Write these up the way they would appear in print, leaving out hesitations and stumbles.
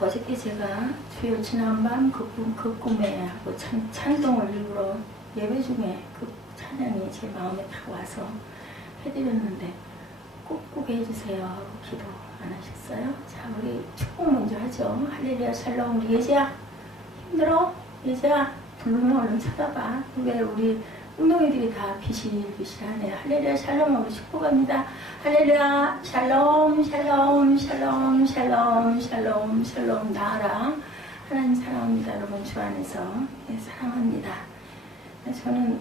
어저께 제가 주여 지난밤 그 꿈에 하고 찬송을 일부러 예배 중에 그 찬양이 제 마음에 딱 와서 해드렸는데 꾹꾹 해주세요 하고 기도 안 하셨어요? 자, 우리 축복 먼저 하죠. 할렐루야 샬롬. 우리 예지야 힘들어? 예지야 부르면 얼른 쳐다봐. 왜 우리 운동이들이 다 비실비실하네. 할렐루야 샬롬 하고 축복합니다. 할렐루야 샬롬 샬롬 샬롬 샬롬 샬롬 샬롬 나아라. 하나님 사랑합니다. 여러분 주 안에서 사랑합니다. 저는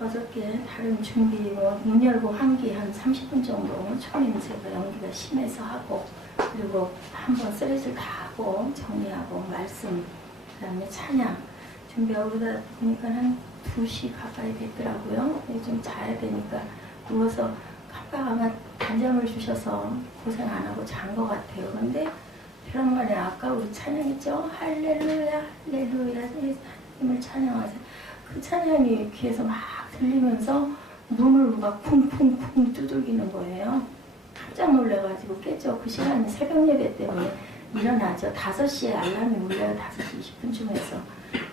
어저께 다른 준비 문 열고 환기 한 30분 정도 초임새가 연기가 심해서 하고 그리고 한번 쓰레기를 다 하고 정리하고 말씀 그 다음에 찬양 준비하고 그러다 보니까 한 2시 가까이 됐더라고요. 좀 자야 되니까 누워서 깜빡 아마 단잠을 주셔서 고생 안 하고 잔 것 같아요. 근데 그런간에 아까 우리 찬양했죠. 할렐루야 할렐루야 하나님을 찬양하세요. 그 찬양이 귀에서 막 들리면서 문을 막 쿵쿵쿵 두들기는 거예요. 깜짝 놀래가지고 깼죠. 그 시간이 새벽 예배 때문에 일어나죠. 5시에 알람이 울려요. 5시 20분쯤에서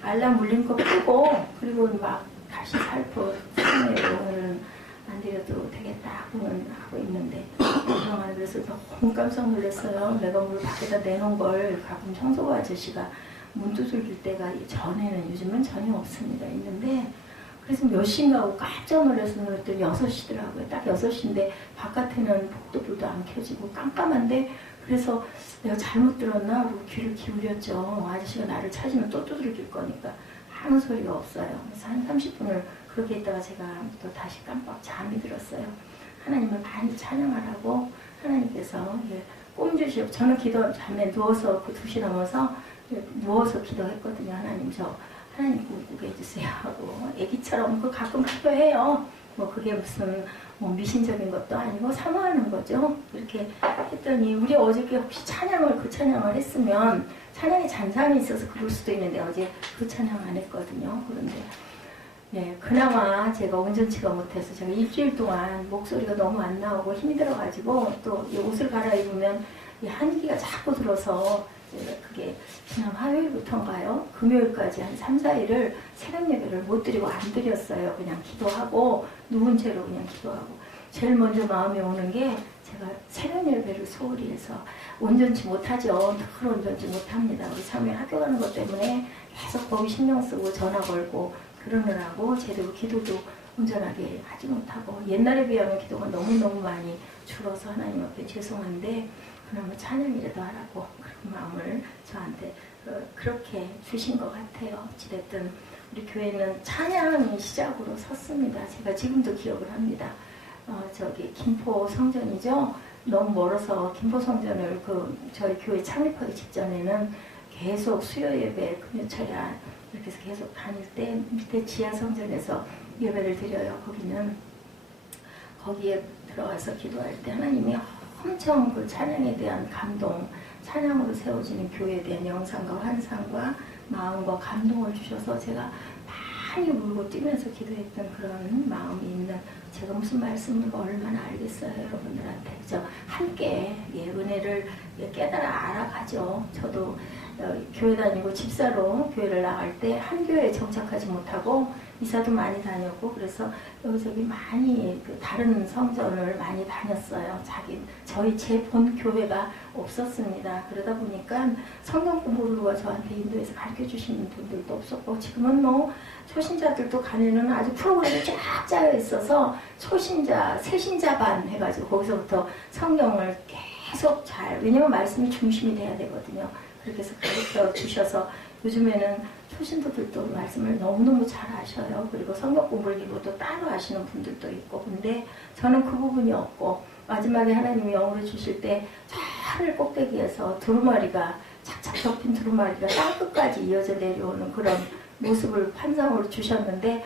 알람 울린 거 끄고 그리고 막 다시 살포 오늘은 안 드려도 되겠다 하고 있는데 그동안 그래서 너무 깜짝 놀랐어요. 내가 물 밖에다 내놓은 걸 가끔 청소부 아저씨가 문 두들길 때가 전에는 요즘은 전혀 없습니다. 있는데 그래서 몇 시인가 하고 깜짝 놀라서 그랬더니 6시더라고요. 딱 6시인데 바깥에는 복도불도 안 켜지고 깜깜한데 그래서 내가 잘못 들었나 하고 귀를 기울였죠. 아저씨가 나를 찾으면 또 두들길 거니까 아무 소리가 없어요. 그래서 한 30분을 그렇게 있다가 제가 또 다시 깜빡 잠이 들었어요. 하나님을 많이 찬양하라고 하나님께서 꿈 주시고 저는 기도 잠에 누워서 그 2시 넘어서 누워서 기도했거든요. 하나님 저 하나님 꿈꾸게 해주세요 하고 애기처럼 그 가끔 기도해요. 뭐 그게 무슨 뭐 미신적인 것도 아니고 사모하는 거죠. 이렇게 했더니 우리 어저께 혹시 그 찬양을 했으면 찬양에 잔상이 있어서 그럴 수도 있는데 어제 그 찬양 안 했거든요. 그런데 네, 그나마 제가 온전치가 못해서 제가 일주일 동안 목소리가 너무 안 나오고 힘이 들어가지고 또 이 옷을 갈아입으면 이 한기가 자꾸 들어서 그게 지난 화요일부터인가요? 금요일까지 한 3, 4일을 새벽 예배를 못 드리고 안 드렸어요. 그냥 기도하고 누운 채로 그냥 기도하고 제일 먼저 마음에 오는 게 제가 새벽 예배를 소홀히 해서 온전치 못하죠. 늘 온전치 못합니다. 우리 사모님 학교 가는 것 때문에 계속 거기 신경 쓰고 전화 걸고 그러느라고 제대로 기도도 온전하게 하지 못하고 옛날에 비하면 기도가 너무너무 많이 줄어서 하나님 앞에 죄송한데 그러면 찬양이라도 하라고 그런 마음을 저한테 그렇게 주신 것 같아요. 어찌됐든 우리 교회는 찬양이 시작으로 섰습니다. 제가 지금도 기억을 합니다. 저기 김포 성전이죠. 너무 멀어서 김포 성전을 저희 교회 창립하기 직전에는 계속 수요 예배 금요철야 이렇게 해서 계속 다닐 때 밑에 지하 성전에서 예배를 드려요. 거기에 들어가서 기도할 때 하나님이 엄청 그 찬양에 대한 감동, 찬양으로 세워지는 교회에 대한 영상과 환상과 마음과 감동을 주셔서 제가 많이 울고 뛰면서 기도했던 그런 마음이 있는 제가 무슨 말씀을 얼마나 알겠어요. 여러분들한테. 그죠? 함께 은혜를 깨달아 알아가죠. 저도 교회 다니고 집사로 교회를 나갈 때 한 교회에 정착하지 못하고 이사도 많이 다녔고 그래서 여기저기 많이 다른 성전을 많이 다녔어요. 저희 제 본 교회가 없었습니다. 그러다 보니까 성경 공부를 저한테 인도해서 가르쳐 주시는 분들도 없었고 지금은 뭐 초신자들도 가면은 아주 프로그램이 쫙 짜여 있어서 초신자, 새신자반 해가지고 거기서부터 성경을 계속 왜냐면 말씀이 중심이 돼야 되거든요. 그렇게 해서 가르쳐 주셔서 요즘에는 초신도들도 말씀을 너무너무 잘 아셔요. 그리고 성경 공부를 또 따로 하시는 분들도 있고 근데 저는 그 부분이 없고 마지막에 하나님이 영으로 주실 때 저 하늘 꼭대기에서 두루마리가 착착 덮인 두루마리가 땅끝까지 이어져 내려오는 그런 모습을 환상으로 주셨는데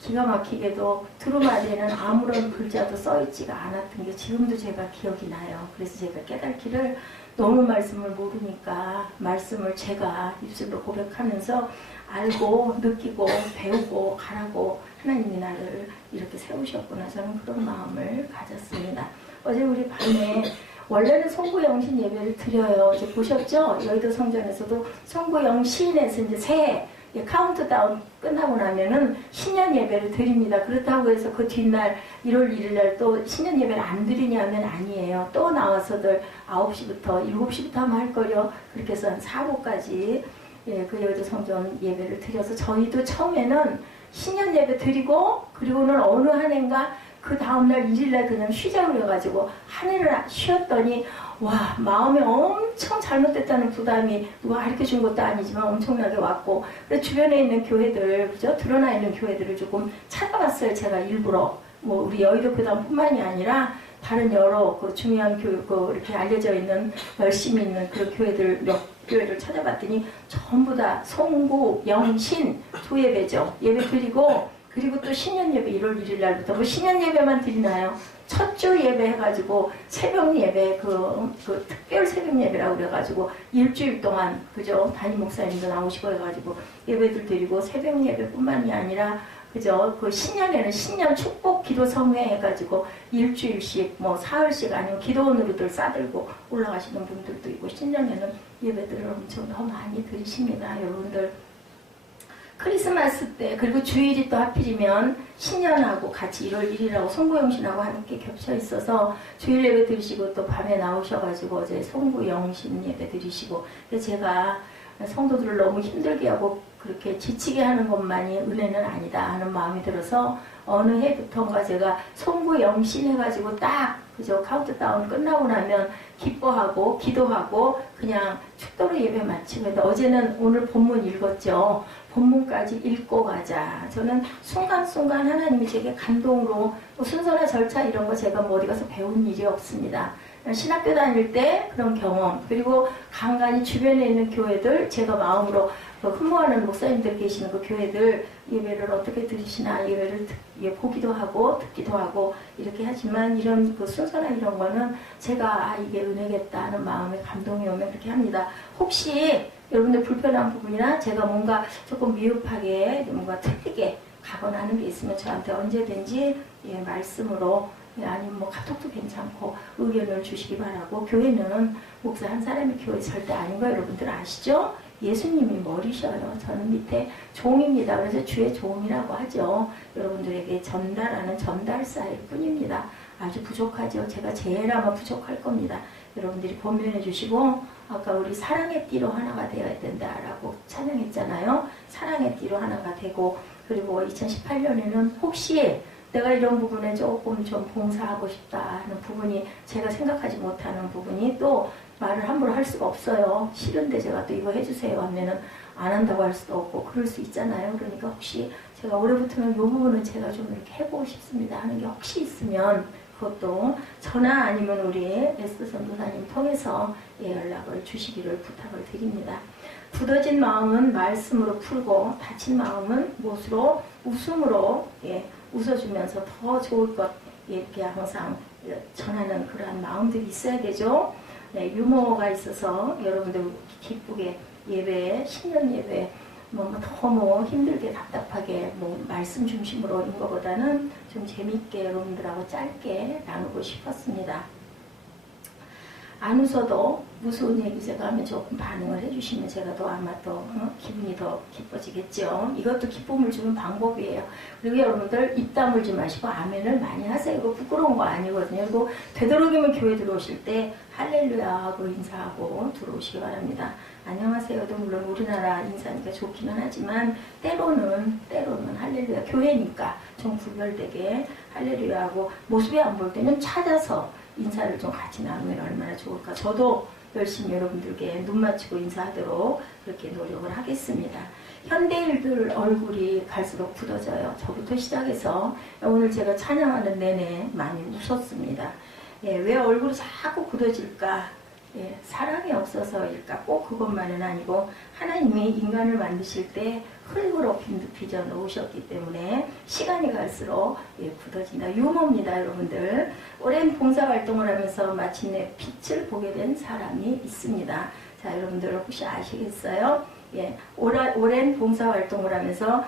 기가 막히게도 두루마리에는 아무런 글자도 써있지가 않았던 게 지금도 제가 기억이 나요. 그래서 제가 깨닫기를 너무 말씀을 모르니까 말씀을 제가 입술로 고백하면서 알고 느끼고 배우고 가라고 하나님이 나를 이렇게 세우셨구나. 저는 그런 마음을 가졌습니다. 어제 우리 밤에 원래는 송구영신 예배를 드려요. 이제 보셨죠? 여의도 성전에서도 송구영신에서 이제 새해 카운트다운 끝나고 나면은 신년 예배를 드립니다. 그렇다고 해서 그 뒷날 1월 1일 날 또 신년 예배를 안 드리냐면 아니에요. 또 나와서들 9시부터 7시부터 하면 할 거요. 그렇게 해서 한 4부까지 그 여의도 성전 예배를 드려서 저희도 처음에는 신년 예배 드리고 그리고는 어느 한 해인가 그 다음날 1일날 그냥 쉬자고 그래가지고 한 해를 쉬었더니 와 마음에 엄청 잘못됐다는 부담이 누가 가르쳐준 것도 아니지만 엄청나게 왔고 그래서 주변에 있는 교회들 그죠 드러나 있는 교회들을 조금 찾아봤어요. 제가 일부러 뭐 우리 여의도 교단뿐만이 아니라 다른 여러 그 중요한 교회 이렇게 알려져 있는 열심히 있는 그런 교회들 몇 교회를 찾아봤더니 전부 다 송구 영신 두 예배죠. 예배 드리고 그리고 또 신년 예배 1월 1일 날부터 뭐 신년 예배만 드리나요? 첫 주 예배 해가지고 새벽 예배 그 특별 새벽 예배라고 그래가지고 일주일 동안 그죠 담임 목사님도 나오시고 해가지고 예배들 드리고 새벽 예배뿐만이 아니라 그죠 그 신년에는 신년 축복 기도 성회 해가지고 일주일씩 뭐 사흘씩 아니면 기도원으로들 싸들고 올라가시는 분들도 있고 신년에는 예배들을 엄청 너무 많이 드리십니다 여러분들. 크리스마스 때 그리고 주일이 또 하필이면 신년하고 같이 1월 1일하고 송구영신하고 함께 겹쳐 있어서 주일 예배 드리시고 또 밤에 나오셔가지고 어제 송구영신 예배 드리시고 제가 성도들을 너무 힘들게 하고 그렇게 지치게 하는 것만이 은혜는 아니다 하는 마음이 들어서 어느 해부터인가 제가 송구영신 해가지고 딱 그죠 카운트다운 끝나고 나면 기뻐하고 기도하고 그냥 축도로 예배 마치고 했는데 어제는 오늘 본문 읽었죠. 본문까지 읽고 가자. 저는 순간순간 하나님이 제게 감동으로 뭐 순서나 절차 이런 거 제가 뭐 어디 가서 배운 일이 없습니다. 신학교 다닐 때 그런 경험 그리고 간간히 주변에 있는 교회들 제가 마음으로 흠모하는 목사님들 계시는 그 교회들 예배를 어떻게 들으시나 예배를 보기도 하고 듣기도 하고 이렇게 하지만 이런 그 순서나 이런 거는 제가 이게 은혜겠다 하는 마음에 감동이 오면 그렇게 합니다. 혹시 여러분들 불편한 부분이나 제가 뭔가 조금 미흡하게 뭔가 틀리게 가거나 하는 게 있으면 저한테 언제든지 말씀으로 아니면 뭐 카톡도 괜찮고 의견을 주시기 바라고 교회는 목사 한 사람의 교회 절대 아닌 거 여러분들 아시죠? 예수님이 머리셔요. 저는 밑에 종입니다. 그래서 주의 종이라고 하죠. 여러분들에게 전달하는 전달사일 뿐입니다. 아주 부족하죠. 제가 제일 아마 부족할 겁니다. 여러분들이 권면해 주시고 아까 우리 사랑의 띠로 하나가 되어야 된다라고 찬양했잖아요. 사랑의 띠로 하나가 되고 그리고 2018년에는 혹시 내가 이런 부분에 조금 좀 봉사하고 싶다 하는 부분이 제가 생각하지 못하는 부분이 또 말을 함부로 할 수가 없어요. 싫은데 제가 또 이거 해주세요 하면은 안 한다고 할 수도 없고 그럴 수 있잖아요. 그러니까 혹시 제가 올해부터는 이 부분은 제가 좀 이렇게 해보고 싶습니다 하는 게 혹시 있으면 그것도 저나 아니면 우리 에스더 전도사님 통해서 연락을 주시기를 부탁을 드립니다. 굳어진 마음은 말씀으로 풀고 다친 마음은 못으로 웃음으로 웃어주면서 더 좋을 것 이렇게 항상 전하는 그러한 마음들이 있어야 되죠. 유머가 있어서 여러분들 기쁘게 예배, 신년 예배 너무 힘들게 답답하게 말씀 중심으로인 것보다는 좀 재밌게 여러분들하고 짧게 나누고 싶었습니다. 안 웃어도 무서운 얘기 제가 하면 조금 반응을 해주시면 제가 더 아마 또 기분이 더 기뻐지겠죠. 이것도 기쁨을 주는 방법이에요. 그리고 여러분들 입 다물지 마시고 아멘을 많이 하세요. 이거 부끄러운 거 아니거든요. 그리고 되도록이면 교회 들어오실 때 할렐루야 하고 인사하고 들어오시기 바랍니다. 안녕하세요도 물론 우리나라 인사니까 좋기는 하지만 때로는 할렐루야 교회니까 좀 구별되게 할렐루야 하고 모습이 안 볼 때는 찾아서 인사를 좀 같이 나누면 얼마나 좋을까. 저도 열심히 여러분들께 눈 맞추고 인사하도록 그렇게 노력을 하겠습니다. 현대인들 얼굴이 갈수록 굳어져요. 저부터 시작해서 오늘 제가 찬양하는 내내 많이 웃었습니다. 왜 얼굴이 자꾸 굳어질까? 사랑이 없어서일까? 꼭 그것만은 아니고 하나님이 인간을 만드실 때 흙으로 빚어 놓으셨기 때문에 시간이 갈수록 굳어진다. 유머입니다, 여러분들. 오랜 봉사활동을 하면서 마침내 빛을 보게 된 사람이 있습니다. 자, 여러분들 혹시 아시겠어요? 오랜 봉사활동을 하면서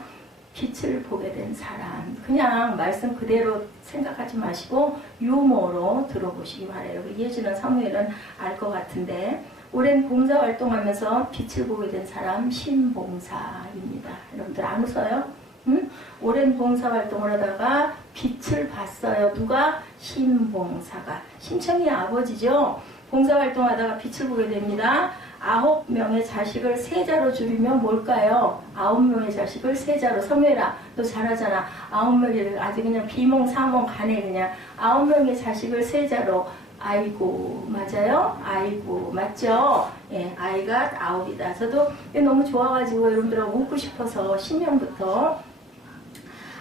빛을 보게 된 사람. 그냥 말씀 그대로 생각하지 마시고 유머로 들어보시기 바래요. 이해지는 사무엘은 알 것 같은데 오랜 봉사활동하면서 빛을 보게 된 사람 신봉사입니다. 여러분들 안 웃어요? 응? 오랜 봉사활동을 하다가 빛을 봤어요. 누가? 신봉사가. 신청이 아버지죠. 봉사활동하다가 빛을 보게 됩니다. 9명의 자식을 세자로 줄이면 뭘까요? 9명의 자식을 세자로. 성유라 너 잘하잖아. 9명이 아주 그냥 비몽사몽 가네. 그냥 9명의 자식을 세자로. 아이고 맞아요? 아이고 맞죠? 예, 아이가 9이다. 저도 너무 좋아가지고 여러분들하고 웃고 싶어서 10명부터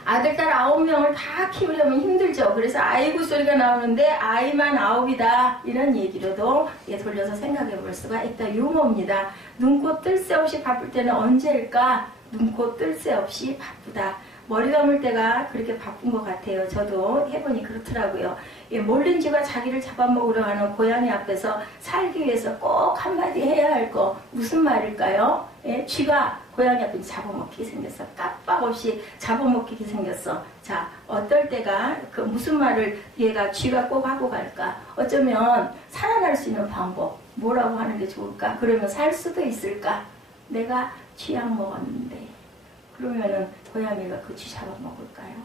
아들, 딸 9명을 다 키우려면 힘들죠. 그래서 아이고 소리가 나오는데 아이만 9이다. 이런 얘기로도 돌려서 생각해 볼 수가 있다. 유머입니다. 눈코 뜰 새 없이 바쁠 때는 언제일까? 눈코 뜰 새 없이 바쁘다. 머리 감을 때가 그렇게 바쁜 것 같아요. 저도 해보니 그렇더라고요. 몰린 쥐가 자기를 잡아먹으려 하는 고양이 앞에서 살기 위해서 꼭 한마디 해야 할 거 무슨 말일까요? 쥐가 고양이 앞에 잡아먹히게 생겼어. 깜빡 없이 잡아먹히게 생겼어. 자, 어떨 때가 그 무슨 말을 얘가 쥐가 꼭 하고 갈까? 어쩌면 살아날 수 있는 방법 뭐라고 하는 게 좋을까? 그러면 살 수도 있을까? 내가 쥐약 먹었는데 그러면은 고양이가 그 쥐 잡아먹을까요?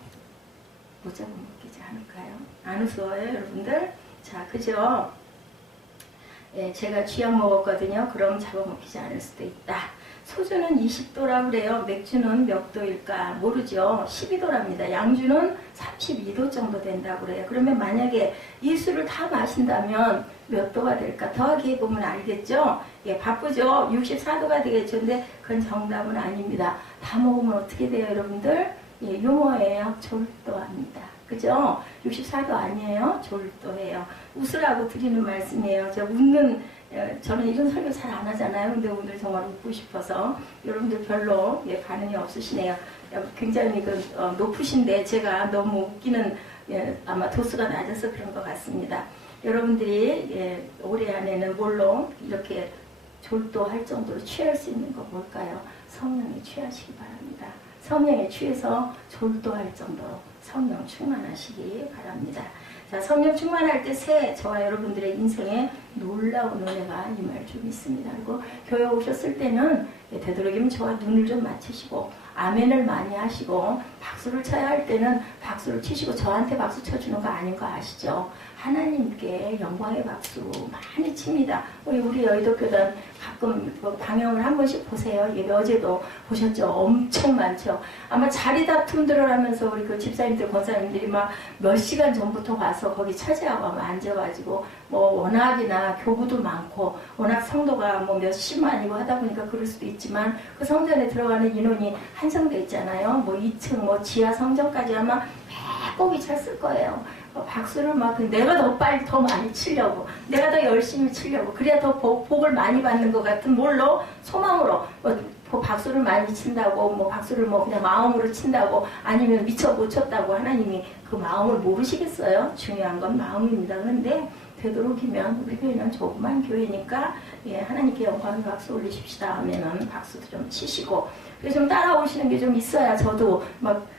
못 잡아먹히지 않을까요? 안 웃어요 여러분들? 자, 그죠? 예, 제가 쥐약 먹었거든요. 그럼 잡아먹히지 않을 수도 있다. 소주는 20도라 그래요. 맥주는 몇 도일까? 모르죠. 12도랍니다. 양주는 32도 정도 된다고 그래요. 그러면 만약에 이 술을 다 마신다면 몇 도가 될까? 더하기 해보면 알겠죠? 예, 바쁘죠? 64도가 되겠죠. 근데 그건 정답은 아닙니다. 다 먹으면 어떻게 돼요, 여러분들? 예, 유머예요. 졸도합니다. 그죠? 64도 아니에요? 졸도해요. 웃으라고 드리는 말씀이에요. 저 웃는 저는 이런 설교 잘 안 하잖아요. 근데 오늘 정말 웃고 싶어서 여러분들 별로 반응이 없으시네요. 굉장히 높으신데 제가 너무 웃기는 아마 도수가 낮아서 그런 것 같습니다. 여러분들이 올해 안에는 뭘로 이렇게 졸도할 정도로 취할 수 있는 거 뭘까요? 성령에 취하시기 바랍니다. 성령에 취해서 졸도할 정도로 성령 충만하시기 바랍니다. 자, 성령 충만할 때 새 저와 여러분들의 인생에 놀라운 은혜가 임할 줄 믿습니다. 그리고 교회 오셨을 때는 되도록이면 저와 눈을 좀 맞추시고 아멘을 많이 하시고 박수를 쳐야 할 때는 박수를 치시고 저한테 박수 쳐주는 거 아닌 거 아시죠? 하나님께 영광의 박수 많이 칩니다. 우리 여의도교단 가끔 방영을 한 번씩 보세요. 예배 어제도 보셨죠? 엄청 많죠. 아마 자리 다툼들을 하면서 우리 그 집사님들, 권사님들이 막 몇 시간 전부터 와서 거기 차지하고 앉아가지고 워낙이나 교구도 많고 워낙 성도가 몇십만이고 하다 보니까 그럴 수도 있지만 그 성전에 들어가는 인원이 한정돼 있잖아요. 2층 지하 성전까지 아마 배꼽이 찼을 거예요. 박수를 내가 더 빨리 더 많이 치려고 내가 더 열심히 치려고 그래야 더 복을 많이 받는 것 같은 뭘로? 소망으로 박수를 많이 친다고 박수를 그냥 마음으로 친다고 아니면 미처 못 쳤다고 하나님이 그 마음을 모르시겠어요? 중요한 건 마음입니다. 그런데 되도록이면 우리 교회는 조그만 교회니까 하나님께 영광의 박수 올리십시다 하면은 박수도 좀 치시고 그래서 좀 따라오시는 게 좀 있어야 저도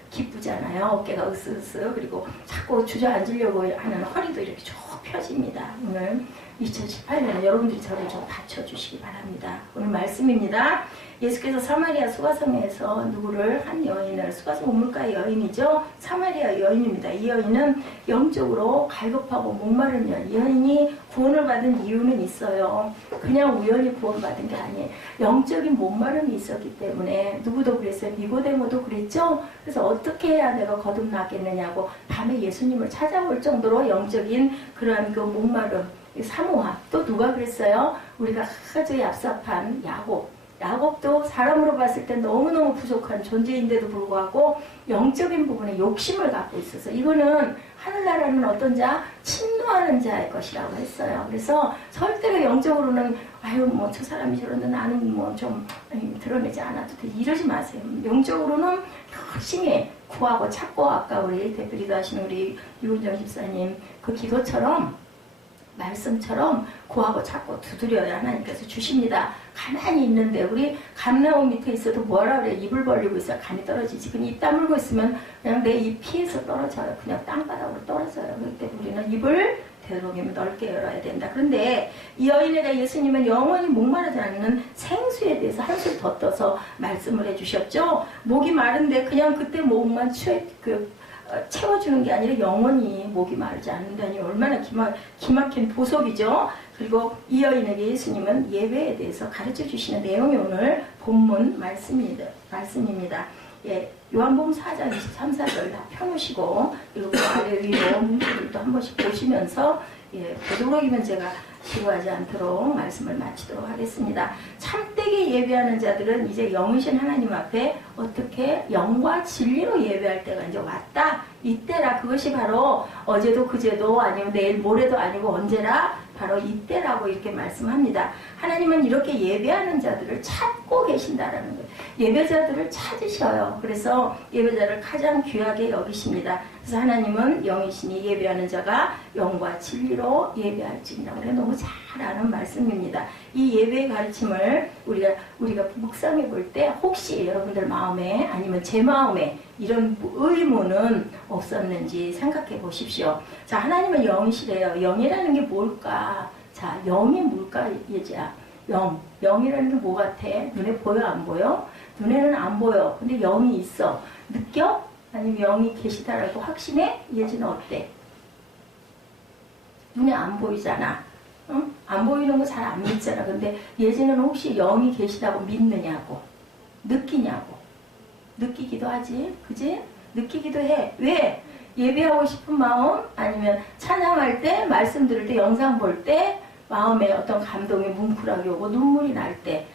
기쁘잖아요. 어깨가 으스으스 그리고 자꾸 주저앉으려고 하는 허리도 이렇게 쭉 펴집니다. 오늘 2018년에 여러분들이 저를 좀 받쳐주시기 바랍니다. 오늘 말씀입니다. 예수께서 사마리아 수가성에서 누구를 한 여인을 수가성 우물가의 여인이죠. 사마리아 여인입니다. 이 여인은 영적으로 갈급하고 목마른 여인. 이 여인이 구원을 받은 이유는 있어요. 그냥 우연히 구원받은 게 아니에요. 영적인 목마름이 있었기 때문에 누구도 그랬어요. 니고데모도 그랬죠. 그래서 어떻게 해야 내가 거듭나겠느냐고 밤에 예수님을 찾아올 정도로 영적인 그러한 그 목마름 사모함. 또 누가 그랬어요? 우리가 아주 얍삽한 야곱도 사람으로 봤을 때 너무너무 부족한 존재인데도 불구하고 영적인 부분에 욕심을 갖고 있어서 이거는 하늘나라는 어떤 자? 침노하는 자의 것이라고 했어요. 그래서 절대로 영적으로는 저 사람이 저런데 나는 좀 드러내지 않아도 돼. 이러지 마세요. 영적으로는 열심히 구하고 찾고 아까 우리 대표 기도하시는 우리 유은정 집사님 그 기도처럼 말씀처럼 구하고 찾고 두드려야 하나님께서 주십니다. 가만히 있는데 우리 감나무 밑에 있어도 뭐라 그래? 입을 벌리고 있어 감이 떨어지지. 그냥 입 다물고 있으면 그냥 내 입 피해서 떨어져요. 그냥 땅바닥으로 떨어져요. 그렇기 때문에 우리는 입을 되도록이면 넓게 열어야 된다. 그런데 이 여인에게 예수님은 영원히 목마르지 않는 생수에 대해서 한술 더 떠서 말씀을 해주셨죠. 목이 마른데 그냥 그때 목만 채워주는 게 아니라 영원히 목이 마르지 않는다니 얼마나 기막힌 보석이죠. 그리고 이 여인에게 예수님은 예배에 대해서 가르쳐 주시는 내용이 오늘 본문 말씀입니다. 예, 요한복음 4장 23, 4절 다 펴놓으시고 그리고 그 아래 위로 문구들도 한 번씩 보시면서 예, 되도록이면 제가 지루하지 않도록 말씀을 마치도록 하겠습니다. 참되게 예배하는 자들은 이제 영이신 하나님 앞에 어떻게 영과 진리로 예배할 때가 이제 왔다. 이때라. 그것이 바로 어제도 그제도 아니면 내일 모레도 아니고 언제나 바로 이때라고 이렇게 말씀합니다. 하나님은 이렇게 예배하는 자들을 찾고 계신다라는 거예요. 예배자들을 찾으셔요. 그래서 예배자를 가장 귀하게 여기십니다. 그래서 하나님은 영이시니 예배하는 자가 영과 진리로 예배할지니라. 우리가 너무 잘 아는 말씀입니다. 이 예배의 가르침을 우리가 묵상해 볼 때 혹시 여러분들 마음에 아니면 제 마음에 이런 의문은 없었는지 생각해 보십시오. 자, 하나님은 영이시래요. 영이라는 게 뭘까? 자, 영이 뭘까? 예지야. 영이라는 게 뭐 같아? 눈에 보여 안 보여? 눈에는 안 보여. 근데 영이 있어. 느껴? 아니면 영이 계시다라고 확신해? 예지는 어때? 눈에 안 보이잖아. 응? 안 보이는 거 잘 안 믿잖아. 근데 예지는 혹시 영이 계시다고 믿느냐고. 느끼냐고. 느끼기도 하지. 그지? 느끼기도 해. 왜? 예배하고 싶은 마음 아니면 찬양할 때 말씀 들을 때 영상 볼 때 마음에 어떤 감동이 뭉클하게 오고 눈물이 날 때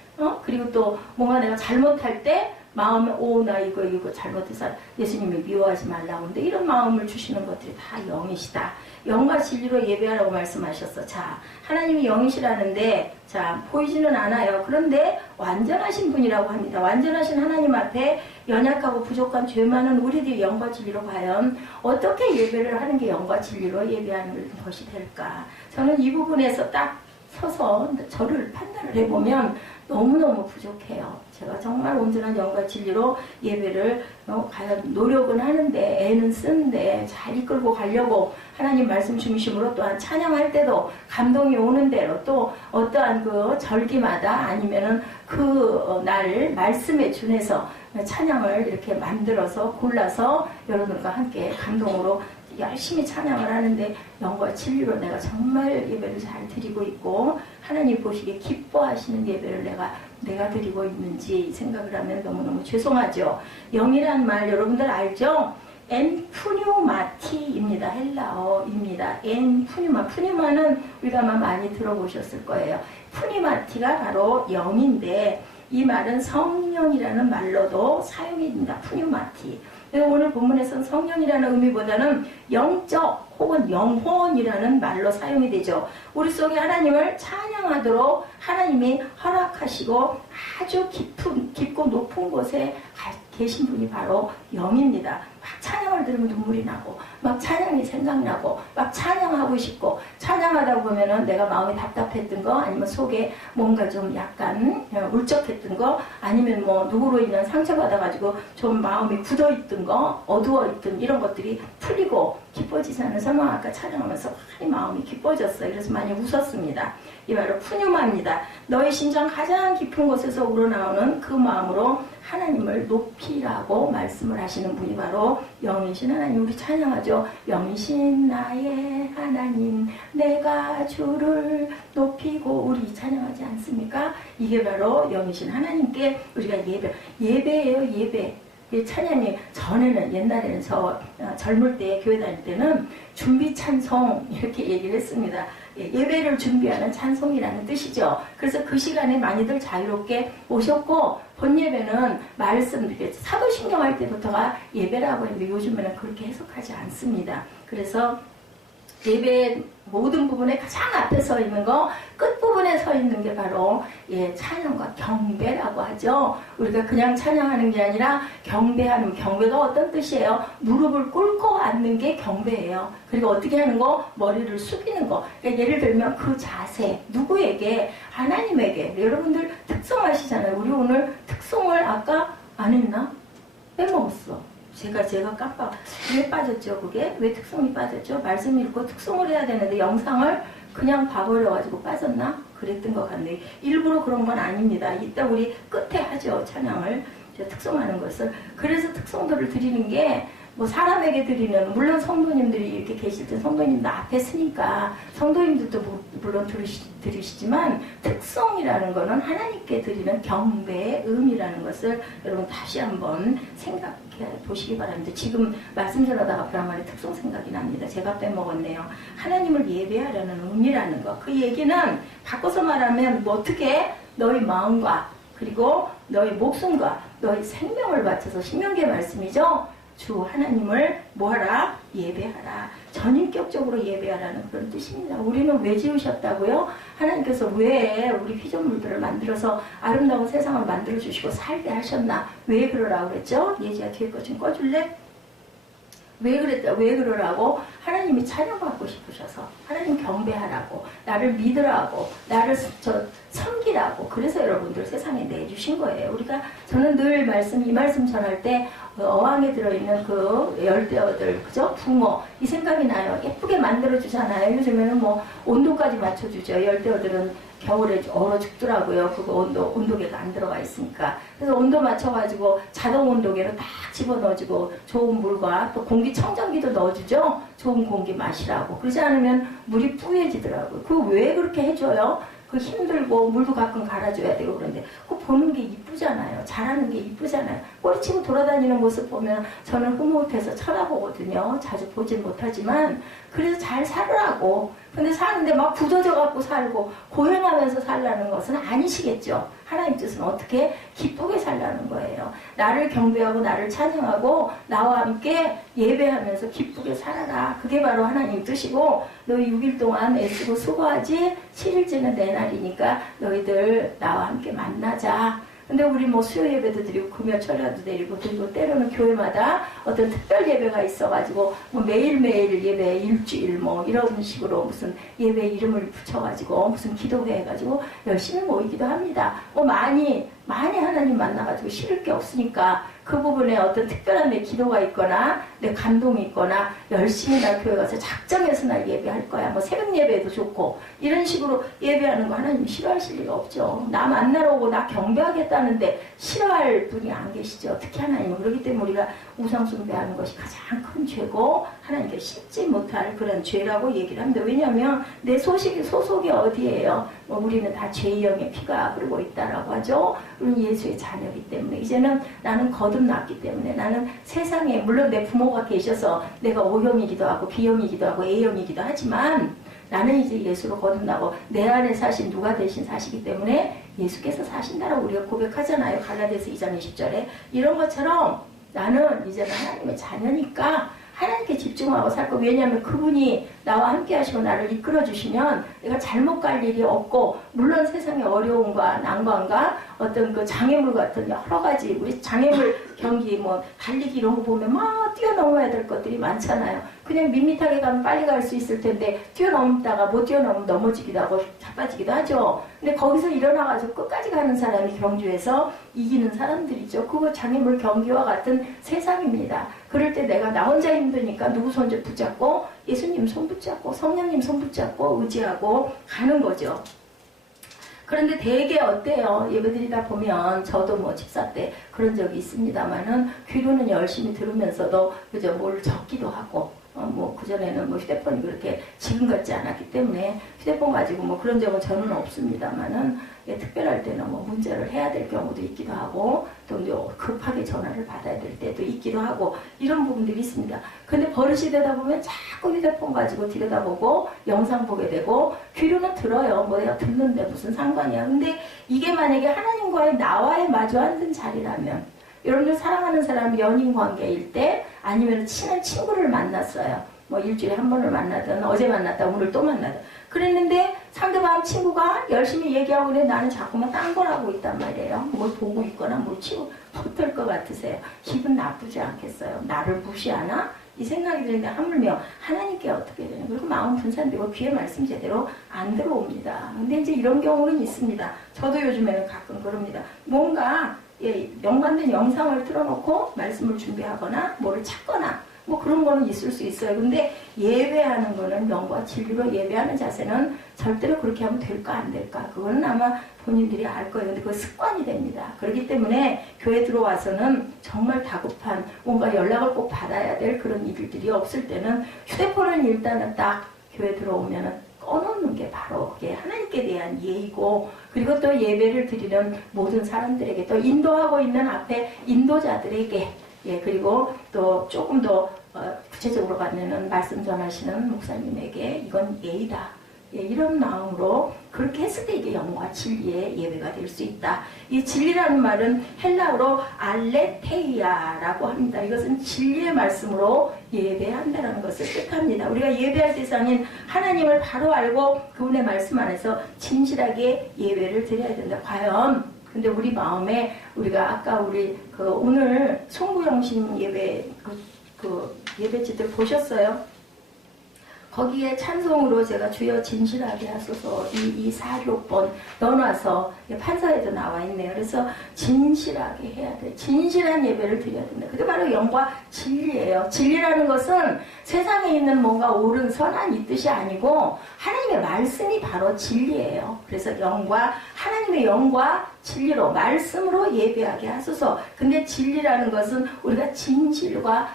그리고 또 뭔가 내가 잘못할 때 마음에 나 이거 잘못해서 예수님이 미워하지 말라고 근데 이런 마음을 주시는 것들이 다 영이시다. 영과 진리로 예배하라고 말씀하셨어. 자, 하나님이 영이시라는데 자 보이지는 않아요. 그런데 완전하신 분이라고 합니다. 완전하신 하나님 앞에 연약하고 부족한 죄 많은 우리들이 영과 진리로 과연 어떻게 예배를 하는 게 영과 진리로 예배하는 것이 될까? 저는 이 부분에서 딱 서서 저를 판단을 해보면 너무너무 부족해요. 제가 정말 온전한 영과 진리로 예배를 과연 노력은 하는데 애는 쓰는데 잘 이끌고 가려고 하나님 말씀 중심으로 또한 찬양할 때도 감동이 오는 대로 또 어떠한 그 절기마다 아니면은 그 날 말씀에 준해서 찬양을 이렇게 만들어서 골라서 여러분과 함께 감동으로 열심히 찬양을 하는데 영과 진리로 내가 정말 예배를 잘 드리고 있고 하나님 보시기에 기뻐하시는 예배를 내가 드리고 있는지 생각을 하면 너무너무 죄송하죠. 영이란 말 여러분들 알죠? 엔푸뉴마티입니다. 헬라어입니다. 푸뉴마는 우리가 아마 많이 들어보셨을 거예요. 푸뉴마티가 바로 영인데 이 말은 성령이라는 말로도 사용이 됩니다. 푸뉴마티. 오늘 본문에서는 성령이라는 의미보다는 영적 혹은 영혼이라는 말로 사용이 되죠. 우리 속에 하나님을 찬양하도록 하나님이 허락하시고 아주 깊고 높은 곳에 계신 분이 바로 영입니다. 막 찬양을 들으면 눈물이 나고 막 찬양이 생각나고 막 찬양하고 싶고 찬양하다 보면은 내가 마음이 답답했던 거 아니면 속에 뭔가 좀 약간 울적했던 거 아니면 뭐 누구로 인한 상처받아가지고 좀 마음이 굳어있던 거 어두워있던 이런 것들이 풀리고 기뻐지지 않은 상황 아까 찬양하면서 많이 마음이 기뻐졌어요. 그래서 많이 웃었습니다. 이 바로 푸뉴마입니다. 너의 심장 가장 깊은 곳에서 우러나오는 그 마음으로 하나님을 높이라고 말씀을 하시는 분이 바로 영이신 하나님. 우리 찬양하죠. 영이신 나의 하나님 내가 주를 높이고 우리 찬양하지 않습니까? 이게 바로 영이신 하나님께 우리가 예배예요. 예배. 찬양이 전에는 옛날에는 저 젊을 때 교회 다닐 때는 준비 찬송 이렇게 얘기를 했습니다. 예배를 준비하는 찬송이라는 뜻이죠. 그래서 그 시간에 많이들 자유롭게 오셨고 본 예배는 말씀 사도신경 할 때부터가 예배라고 했는데 요즘에는 그렇게 해석하지 않습니다. 그래서 예배 모든 부분에 가장 앞에 서 있는 거, 끝부분에 서 있는 게 바로 찬양과 경배라고 하죠. 우리가 그냥 찬양하는 게 아니라 경배하는, 경배가 어떤 뜻이에요? 무릎을 꿇고 앉는 게 경배예요. 그리고 어떻게 하는 거? 머리를 숙이는 거. 그러니까 예를 들면 그 자세, 누구에게? 하나님에게. 여러분들 특송 하시잖아요. 우리 오늘 특송을 아까 안 했나? 빼먹었어. 제가 깜빡. 왜 빠졌죠, 그게? 왜 특송이 빠졌죠? 말씀 읽고 특송을 해야 되는데 영상을 그냥 봐버려가지고 빠졌나? 그랬던 것 같네. 일부러 그런 건 아닙니다. 이따 우리 끝에 하죠, 찬양을. 특송하는 것을. 그래서 특송들을 드리는 게, 뭐 사람에게 드리는, 물론 성도님들이 이렇게 계실 때 성도님도 앞에 쓰니까 성도님들도 물론 들으시지만 특성이라는 거는 하나님께 드리는 경배의 의미라는 것을 여러분 다시 한번 생각해 보시기 바랍니다. 지금 말씀 전하다가 브라만의 특성 생각이 납니다. 제가 빼먹었네요. 하나님을 예배하려는 의미라는 거. 그 얘기는 바꿔서 말하면 뭐 어떻게 너희 마음과 그리고 너희 목숨과 너희 생명을 바쳐서 신명기의 말씀이죠. 주 하나님을 뭐하라? 예배하라. 전인격적으로 예배하라는 그런 뜻입니다. 우리는 왜 지으셨다고요? 하나님께서 왜 우리 피조물들을 만들어서 아름다운 세상을 만들어주시고 살게 하셨나? 왜 그러라고 그랬죠? 예지야 뒤에 거 좀 꺼줄래? 왜 그러라고? 하나님이 찬양받고 싶으셔서, 하나님 경배하라고, 나를 믿으라고, 나를 섬기라고, 그래서 여러분들 세상에 내주신 거예요. 저는 늘 이 말씀 전할 때, 어항에 들어있는 그 열대어들, 그죠? 붕어, 이 생각이 나요. 예쁘게 만들어주잖아요. 요즘에는 뭐, 온도까지 맞춰주죠. 열대어들은 겨울에 얼어 죽더라고요. 그거 온도계가 안 들어가 있으니까. 그래서 온도 맞춰가지고 자동 온도계로 딱 집어넣어주고 좋은 물과 또 공기청정기도 넣어주죠. 좋은 공기 마시라고. 그러지 않으면 물이 뿌얘지더라고요. 그거 왜 그렇게 해줘요? 그 힘들고 물도 가끔 갈아줘야 되고 그런데 그거 보는 게 이쁘잖아요. 잘하는 게 이쁘잖아요. 꼬리치고 돌아다니는 모습 보면 저는 흐뭇해서 쳐다보거든요. 자주 보진 못하지만 그래서 잘 살으라고. 근데 사는데 막 굳어져 갖고 살고 고행하면서 살라는 것은 아니시겠죠. 하나님 뜻은 어떻게 기쁘게 살라는 거예요. 나를 경배하고 나를 찬양하고 나와 함께 예배하면서 기쁘게 살아라. 그게 바로 하나님 뜻이고, 너희 6일 동안 애쓰고 수고하지 7일째는 내 날이니까 너희들 나와 함께 만나자. 근데 우리 뭐 수요 예배도 드리고 금요 철야도 드리고 때로는 교회마다 어떤 특별 예배가 있어가지고 뭐 매일매일 예배 일주일 뭐 이런 식으로 무슨 예배 이름을 붙여가지고 무슨 기도회 해가지고 열심히 모이기도 합니다. 뭐 많이 하나님 만나가지고 싫을 게 없으니까 그 부분에 어떤 특별한 내 기도가 있거나 내 감동이 있거나 열심히 나 교회 가서 작정해서 날 예배할 거야. 뭐 새벽 예배도 좋고 이런 식으로 예배하는 거 하나님 싫어하실 리가 없죠. 나 만나러 오고 나 경배하겠다는데 싫어할 분이 안 계시죠. 특히 하나님은. 그렇기 때문에 우리가 우상숭배하는 것이 가장 큰 죄고 하나님께 씻지 못할 그런 죄라고 얘기를 합니다. 왜냐하면 내 소속이 어디예요? 뭐 우리는 다 죄의 영의 피가 흐르고 있다라고 하죠. 우리는 예수의 자녀이기 때문에 이제는 나는 거듭났기 때문에 나는 세상에 물론 내 부모가 계셔서 내가 O형이기도 하고 B형이기도 하고 A형이기도 하지만 나는 이제 예수로 거듭나고 내 안에 사신 누가 대신 사시기 때문에 예수께서 사신다라고 우리가 고백하잖아요. 갈라디아서 2장 20절에. 이런 것처럼 나는 이제는 하나님의 자녀니까 하나님께 집중하고 살 거. 왜냐하면 그분이 나와 함께 하시고 나를 이끌어 주시면 내가 잘못 갈 일이 없고, 물론 세상의 어려움과 난관과 어떤 그 장애물 같은 여러 가지 우리 장애물 경기 뭐 달리기 이런 거 보면 막 뛰어넘어야 될 것들이 많잖아요. 그냥 밋밋하게 가면 빨리 갈 수 있을 텐데 뛰어넘다가 못 뛰어넘으면 넘어지기도 하고 자빠지기도 하죠. 근데 거기서 일어나가지고 끝까지 가는 사람이 경주에서 이기는 사람들이죠. 그거 장애물 경기와 같은 세상입니다. 그럴 때 내가 나 혼자 힘드니까 누구 손 좀 붙잡고 예수님 손 붙잡고 성령님 손 붙잡고 의지하고 가는 거죠. 그런데 되게 어때요? 예배드리다 보면 저도 뭐 집사 때 그런 적이 있습니다만은 귀로는 열심히 들으면서도 그저 뭘 적기도 하고 뭐 그전에는 뭐 휴대폰이 그렇게 지금 같지 않았기 때문에 휴대폰 가지고 뭐 그런 적은 저는 없습니다만은 특별할 때는 뭐 문자를 해야 될 경우도 있기도 하고 또 급하게 전화를 받아야 될 때도 있기도 하고 이런 부분들이 있습니다. 근데 버릇이 되다 보면 자꾸 휴대폰 가지고 들여다보고 영상 보게 되고 귀로는 들어요. 뭐 내가 듣는데 무슨 상관이야. 근데 이게 만약에 하나님과의 나와의 마주 앉은 자리라면 여러분들 사랑하는 사람이 연인 관계일 때 아니면 친한 친구를 만났어요. 뭐 일주일에 한 번을 만나든 어제 만났다 오늘 또 만나든 그랬는데 상대방 친구가 열심히 얘기하고 그래 나는 자꾸만 딴 걸 하고 있단 말이에요. 뭘 보고 있거나 뭘 치고 못할 것 같으세요. 기분 나쁘지 않겠어요? 나를 무시하나? 이 생각이 드는데 하물며 하나님께 어떻게 되는 그리고 마음 분산되고 귀에 말씀 제대로 안 들어옵니다. 근데 이제 이런 경우는 있습니다. 저도 요즘에는 가끔 그럽니다. 뭔가 연관된 영상을 틀어놓고 말씀을 준비하거나 뭐를 찾거나 뭐 그런 거는 있을 수 있어요. 근데 예배하는 거는 영과 진리로 예배하는 자세는 절대로 그렇게 하면 될까 안 될까 그거는 아마 본인들이 알 거예요. 근데 그거 습관이 됩니다. 그렇기 때문에 교회 들어와서는 정말 다급한 뭔가 연락을 꼭 받아야 될 그런 일들이 없을 때는 휴대폰은 일단은 딱 교회 들어오면은 꺼놓는 게 바로 그게 하나님께 대한 예의고 그리고 또 예배를 드리는 모든 사람들에게 또 인도하고 있는 앞에 인도자들에게 그리고 또 조금 더 구체적으로 가면은 말씀 전하시는 목사님에게 이건 예의다. 이런 마음으로 그렇게 했을 때 이게 영과 진리의 예배가 될 수 있다. 이 진리라는 말은 헬라어로 알레테이아라고 합니다. 이것은 진리의 말씀으로 예배한다는 것을 뜻합니다. 우리가 예배할 대상인 하나님을 바로 알고 그분의 말씀 안에서 진실하게 예배를 드려야 된다. 과연 근데 우리 마음에 우리가 아까 우리 오늘 송구영신 예배 예배지들 보셨어요? 거기에 찬송으로 제가 주여 진실하게 하소서 2246번 넣어놔서 판사에도 나와 있네요. 그래서 진실하게 해야 돼. 진실한 예배를 드려야 된다. 그게 바로 영과 진리예요. 진리라는 것은 세상에 있는 뭔가 옳은 선한 이 뜻이 아니고 하나님의 말씀이 바로 진리예요. 그래서 하나님의 영과 진리로 말씀으로 예배하게 하소서. 근데 진리라는 것은 우리가 진실과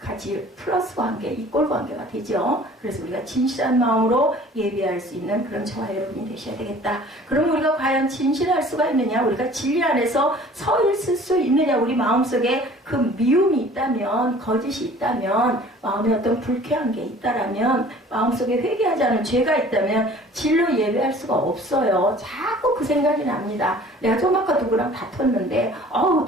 같이 플러스 관계, 이꼴 관계가 되죠. 그래서 우리가 진실한 마음으로 예배할 수 있는 그런 저와 여러분이 되셔야 되겠다. 그럼 우리가 과연 진실할 수가 있느냐? 우리가 진리 안에서 서 있을 수 있느냐? 우리 마음속에 그 미움이 있다면, 거짓이 있다면, 마음에 어떤 불쾌한 게 있다라면, 마음속에 회개하지 않은 죄가 있다면 진로 예배할 수가 없어요. 자꾸 그 생각이 납니다. 내가 좀 아까 누구랑 다퉜는데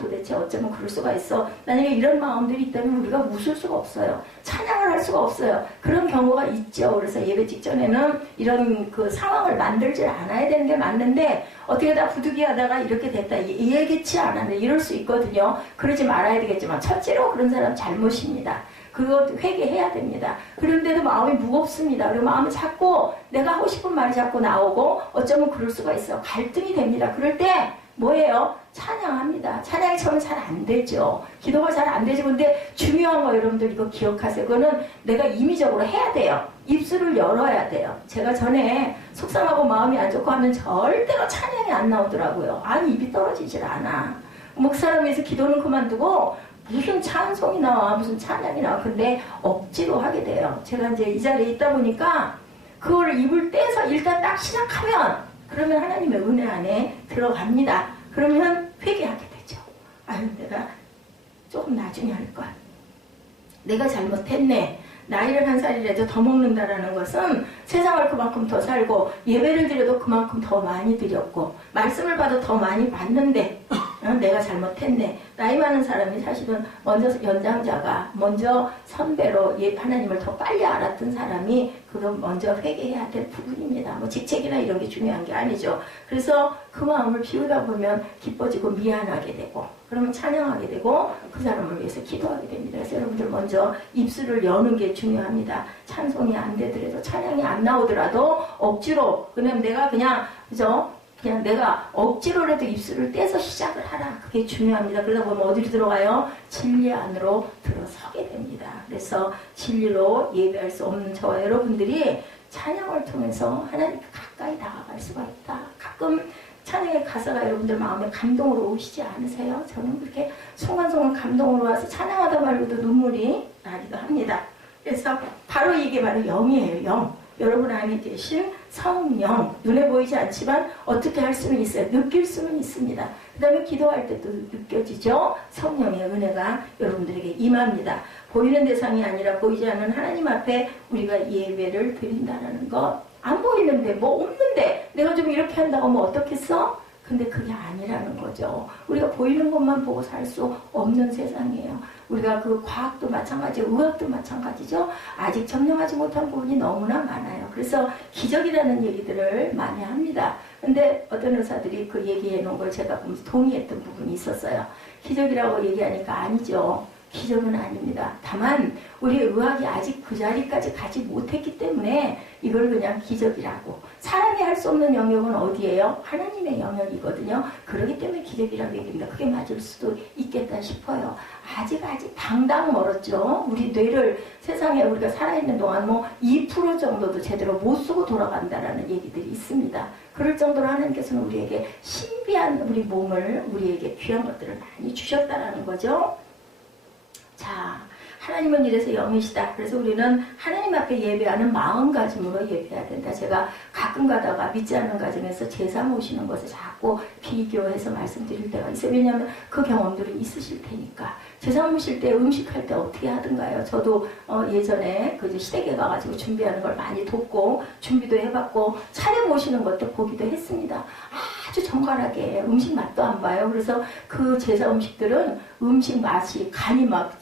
도대체 어쩌면 그럴 수가 있어. 만약에 이런 마음들이 있다면 우리가 웃을 수가 없어요. 찬양을 할 수가 없어요. 그런 경우가 있죠. 그래서 예배 직전에는 이런 그 상황을 만들지 않아야 되는 게 맞는데 어떻게 다 부득이하다가 이렇게 됐다. 예기치 않았네. 이럴 수 있거든요. 그러지 말아야 되겠지만 첫째로 그런 사람 잘못입니다. 그거 회개해야 됩니다. 그런데도 마음이 무겁습니다. 그리고 마음이 자꾸 내가 하고 싶은 말이 자꾸 나오고 어쩌면 그럴 수가 있어. 갈등이 됩니다. 그럴 때 뭐예요? 찬양합니다. 찬양이 처음에 잘 안 되죠. 기도가 잘 안 되죠. 근데 중요한 거 여러분들 이거 기억하세요. 그거는 내가 임의적으로 해야 돼요. 입술을 열어야 돼요. 제가 전에 속상하고 마음이 안 좋고 하면 절대로 찬양이 안 나오더라고요. 아니 입이 떨어지질 않아. 목사람에서 기도는 그만두고 무슨 찬송이 나와 무슨 찬양이 나와. 근데 억지로 하게 돼요. 제가 이제 이 자리에 있다 보니까 그걸 입을 떼서 일단 딱 시작하면 그러면 하나님의 은혜 안에 들어갑니다. 그러면 회개하게 되죠. 아유 내가 조금 나중에 할 걸. 내가 잘못했네. 나이를 한 살이라도 더 먹는다라는 것은 세상을 그만큼 더 살고 예배를 드려도 그만큼 더 많이 드렸고 말씀을 봐도 더 많이 받는데 내가 잘못했네. 나이 많은 사람이 사실은 먼저 연장자가 먼저 선배로 하나님을 더 빨리 알았던 사람이 그거 먼저 회개해야 될 부분입니다. 뭐 직책이나 이런 게 중요한 게 아니죠. 그래서 그 마음을 비우다 보면 기뻐지고 미안하게 되고 그러면 찬양하게 되고 그 사람을 위해서 기도하게 됩니다. 그래서 여러분들 먼저 입술을 여는 게 중요합니다. 찬송이 안 되더라도 찬양이 안 나오더라도 억지로 그냥 내가 그냥 내가 억지로라도 입술을 떼서 시작을 하라. 그게 중요합니다. 그러다 보면 어디로 들어가요? 진리 안으로 들어서게 됩니다. 그래서 진리로 예배할 수 없는 저와 여러분들이 찬양을 통해서 하나님께 가까이 다가갈 수가 있다. 가끔 찬양의 가사가 여러분들 마음에 감동으로 오시지 않으세요? 저는 그렇게 순간순간 감동으로 와서 찬양하다 말고도 눈물이 나기도 합니다. 그래서 바로 이게 바로 영이에요. 영. 여러분 안에 계신 성령. 눈에 보이지 않지만 어떻게 할 수는 있어요. 느낄 수는 있습니다. 그 다음에 기도할 때도 느껴지죠. 성령의 은혜가 여러분들에게 임합니다. 보이는 대상이 아니라 보이지 않는 하나님 앞에 우리가 예배를 드린다는 것. 안 보이는데 뭐 없는데 내가 좀 이렇게 한다고 뭐 어떻겠어? 근데 그게 아니라는 거죠. 우리가 보이는 것만 보고 살 수 없는 세상이에요. 우리가 그 과학도 마찬가지고 의학도 마찬가지죠. 아직 점령하지 못한 부분이 너무나 많아요. 그래서 기적이라는 얘기들을 많이 합니다. 근데 어떤 의사들이 그 얘기해 놓은 걸 제가 보면서 동의했던 부분이 있었어요. 기적이라고 얘기하니까 아니죠. 기적은 아닙니다. 다만 우리 의학이 아직 그 자리까지 가지 못했기 때문에 이걸 그냥 기적이라고. 사람이 할 수 없는 영역은 어디예요? 하나님의 영역이거든요. 그렇기 때문에 기적이라고 얘기합니다. 그게 맞을 수도 있겠다 싶어요. 아직 당당 멀었죠. 우리 뇌를 세상에 우리가 살아있는 동안 뭐 2% 정도도 제대로 못 쓰고 돌아간다라는 얘기들이 있습니다. 그럴 정도로 하나님께서는 우리에게 신비한 우리 몸을, 우리에게 귀한 것들을 많이 주셨다라는 거죠. 자, 하나님은 이래서 영이시다. 그래서 우리는 하나님 앞에 예배하는 마음가짐으로 예배해야 된다. 제가 가끔 가다가 믿지 않는 가정에서 제사 모시는 것을 자꾸 비교해서 말씀드릴 때가 있어요. 왜냐하면 그 경험들이 있으실 테니까. 제사 모실 때 음식할 때 어떻게 하던가요? 저도 예전에 그 시댁에 가가지고 준비하는 걸 많이 돕고 준비도 해봤고 차례 모시는 것도 보기도 했습니다. 아주 정갈하게 음식 맛도 안 봐요. 그래서 그 제사 음식들은 음식 맛이 간이 막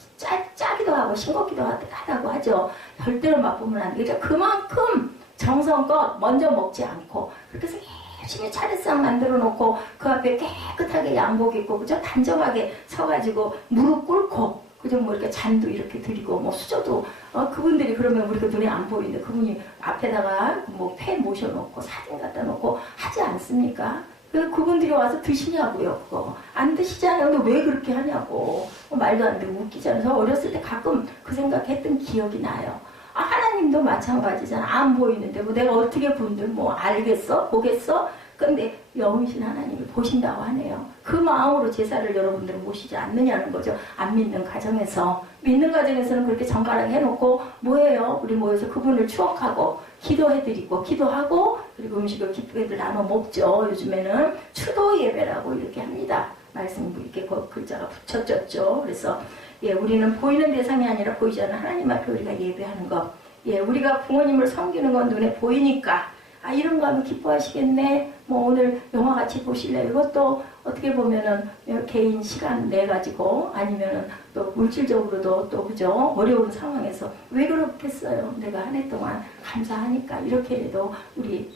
짜기도 하고 싱겁기도 하다고 하죠. 절대로 맛보면 안 되죠. 그만큼 정성껏 먼저 먹지 않고 그렇게 해서 열심히 차례상 만들어 놓고 그 앞에 깨끗하게 양복 입고 그죠? 단정하게 서가지고 무릎 꿇고 그죠? 뭐 이렇게 잔도 이렇게 드리고 뭐 수저도 그분들이 그러면 우리가 눈에 안 보이는데 그분이 앞에다가 뭐 폐 모셔놓고 사진 갖다 놓고 하지 않습니까? 그분들이 와서 드시냐고요. 그거 안 드시잖아요. 근데 왜 그렇게 하냐고. 말도 안 되고 웃기잖아요. 저 어렸을 때 가끔 그 생각했던 기억이 나요. 하나님도 마찬가지잖아. 안 보이는데 뭐 내가 어떻게 분들 뭐 알겠어? 보겠어? 근데 영이신 하나님을 보신다고 하네요. 그 마음으로 제사를 여러분들은 모시지 않느냐는 거죠. 안 믿는 가정에서. 믿는 가정에서는 그렇게 정갈하게 해놓고 뭐예요? 우리 모여서 그분을 추억하고 기도해드리고 기도하고 그리고 음식을 기쁘게들 나눠 먹죠. 요즘에는 추도 예배라고 이렇게 합니다. 말씀 이렇게 글자가 붙여졌죠. 그래서 우리는 보이는 대상이 아니라 보이지 않는 하나님 앞에 우리가 예배하는 것. 우리가 부모님을 섬기는 건 눈에 보이니까 이런 거 하면 기뻐하시겠네. 뭐 오늘 영화 같이 보실래요? 이것도 어떻게 보면은 개인 시간 내 가지고 아니면은 또 물질적으로도 또 그죠? 어려운 상황에서 왜 그렇겠어요? 내가 한 해 동안 감사하니까 이렇게 해도 우리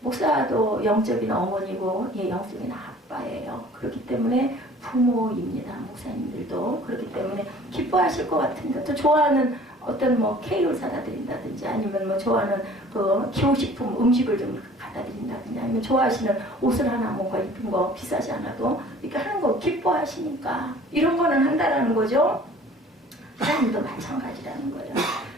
목사도 영적인 어머니고 영적인 아빠예요. 그렇기 때문에 부모입니다. 목사님들도 그렇기 때문에 기뻐하실 것 같은데 또 좋아하는 어떤 뭐 케이크를 사다 드린다든지 아니면 뭐 좋아하는 그 기호식품 음식을 좀 갖다 드린다든지 아니면 좋아하시는 옷을 하나 뭔가 이쁜 거 비싸지 않아도 이렇게 하는 거 기뻐하시니까 이런 거는 한다라는 거죠. 하나님도 마찬가지라는 거예요.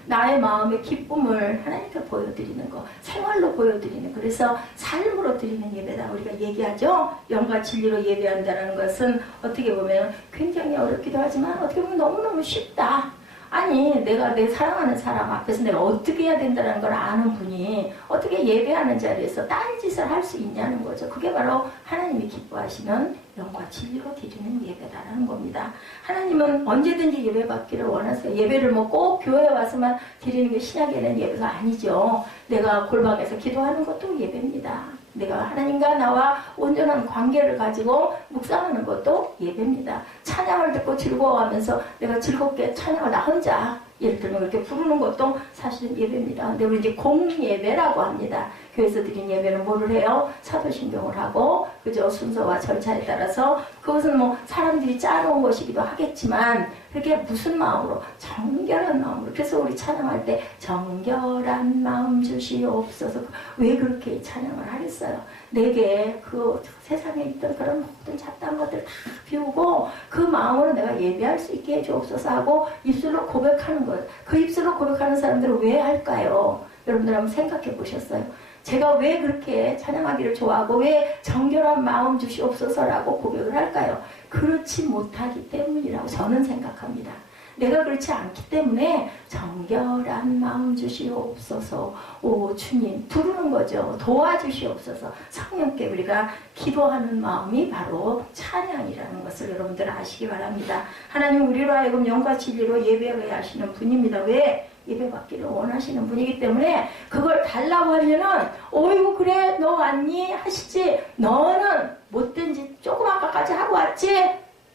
나의 마음의 기쁨을 하나님께 보여드리는 거, 생활로 보여드리는 거. 그래서 삶으로 드리는 예배다 우리가 얘기하죠. 영과 진리로 예배한다는 것은 어떻게 보면 굉장히 어렵기도 하지만 어떻게 보면 너무너무 쉽다. 아니 내가 내 사랑하는 사람 앞에서 내가 어떻게 해야 된다는 걸 아는 분이 어떻게 예배하는 자리에서 딴짓을 할 수 있냐는 거죠. 그게 바로 하나님이 기뻐하시는 영과 진리로 드리는 예배다라는 겁니다. 하나님은 언제든지 예배받기를 원하세요. 예배를 뭐 꼭 교회에 와서만 드리는 게 신약에는 예배가 아니죠. 내가 골방에서 기도하는 것도 예배입니다. 내가 하나님과 나와 온전한 관계를 가지고 묵상하는 것도 예배입니다. 찬양을 듣고 즐거워하면서 내가 즐겁게 찬양을 나 혼자 예를 들면 이렇게 부르는 것도 사실은 예배입니다. 근데 우리 이제 공예배라고 합니다. 교회에서 드린 예배는 뭐를 해요? 사도신경을 하고 그죠? 순서와 절차에 따라서 그것은 뭐 사람들이 짜놓은 것이기도 하겠지만 그게 무슨 마음으로? 정결한 마음으로. 그래서 우리 찬양할 때 정결한 마음 주시옵소서. 왜 그렇게 찬양을 하겠어요? 내게 그 세상에 있던 그런 모든 잡다한 것들 다 비우고 그 마음으로 내가 예배할 수 있게 해주옵소서 하고 입술로 고백하는 거예요. 그 입술로 고백하는 사람들은 왜 할까요? 여러분들 한번 생각해 보셨어요? 제가 왜 그렇게 찬양하기를 좋아하고 왜 정결한 마음 주시옵소서라고 고백을 할까요? 그렇지 못하기 때문이라고 저는 생각합니다. 내가 그렇지 않기 때문에 정결한 마음 주시옵소서. 오 주님 부르는 거죠. 도와주시옵소서. 성령께 우리가 기도하는 마음이 바로 찬양이라는 것을 여러분들 아시기 바랍니다. 하나님 우리로 하여금 영과 진리로 예배해야 하시는 분입니다. 왜? 예배받기를 원하시는 분이기 때문에 그걸 달라고 하면은 어이구 그래 너 왔니? 하시지 너는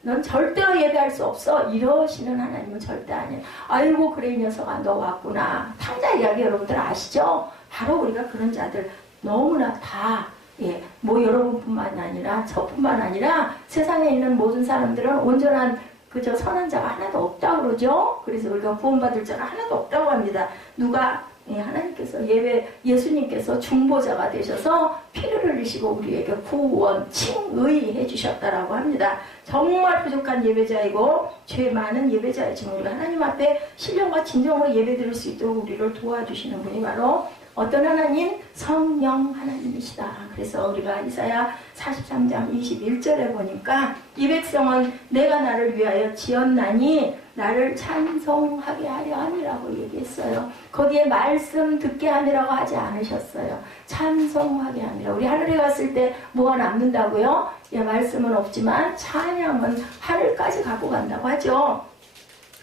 넌 절대로 예배할 수 없어. 이러시는 하나님은 절대 아니에요. 아이고 그래 이 녀석아 너 왔구나. 탕자 이야기 여러분들 아시죠? 바로 우리가 그런 자들 너무나 다 뭐 여러분뿐만 아니라 저뿐만 아니라 세상에 있는 모든 사람들은 온전한 그저 선한 자가 하나도 없다고 그러죠. 그래서 우리가 구원받을 자가 하나도 없다고 합니다. 누가 하나님께서 예수님께서 중보자가 되셔서 피를 흘리시고 우리에게 구원, 칭의 해주셨다라고 합니다. 정말 부족한 예배자이고 죄 많은 예배자이지만 우리가 하나님 앞에 신령과 진정으로 예배드릴 수 있도록 우리를 도와주시는 분이 바로 어떤 하나님? 성령 하나님이시다. 그래서 우리가 이사야 43장 21절에 보니까 이 백성은 내가 나를 위하여 지었나니 나를 찬송하게 하려 함이라고 얘기했어요. 거기에 말씀 듣게 함이라고 하지 않으셨어요. 찬송하게 함이라. 우리 하늘에 갔을 때 뭐가 남는다고요? 말씀은 없지만 찬양은 하늘까지 갖고 간다고 하죠.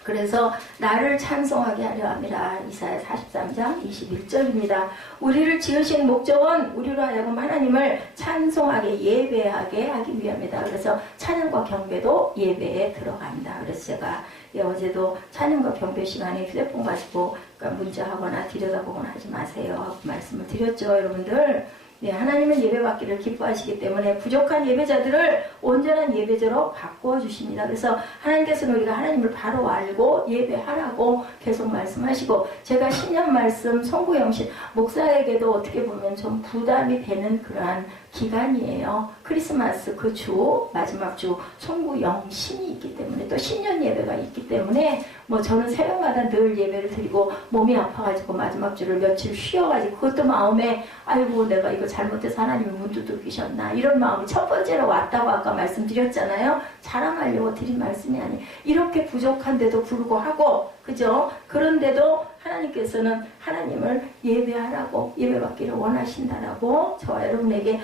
그래서 나를 찬송하게 하려 함이라. 이사야 43장 21절입니다. 우리를 지으신 목적은 우리로 하여금 하나님을 찬송하게 예배하게 하기 위함이다. 그래서 찬양과 경배도 예배에 들어간다. 그래서 제가 어제도 찬양과 경배 시간에 휴대폰 가지고 문자하거나 들여다보거나 하지 마세요 하고 말씀을 드렸죠. 여러분들 하나님은 예배받기를 기뻐하시기 때문에 부족한 예배자들을 온전한 예배자로 바꾸어 주십니다. 그래서 하나님께서는 우리가 하나님을 바로 알고 예배하라고 계속 말씀하시고, 제가 신년 말씀 송구영신 목사에게도 어떻게 보면 좀 부담이 되는 그러한 기간이에요. 크리스마스 그 주 마지막 주 송구영신이 있기 때문에 또 신년 예배가 있기 때문에 저는 새벽마다 늘 예배를 드리고 몸이 아파가지고 마지막 주를 며칠 쉬어가지고 그것도 마음에 아이고 내가 이거 잘못해서 하나님이 문 두들기셨나 이런 마음이 첫 번째로 왔다고 아까 말씀드렸잖아요. 자랑하려고 드린 말씀이 아니에요. 이렇게 부족한데도 불구하고 그죠? 그런데도 하나님께서는 하나님을 예배하라고 예배받기를 원하신다라고 저와 여러분에게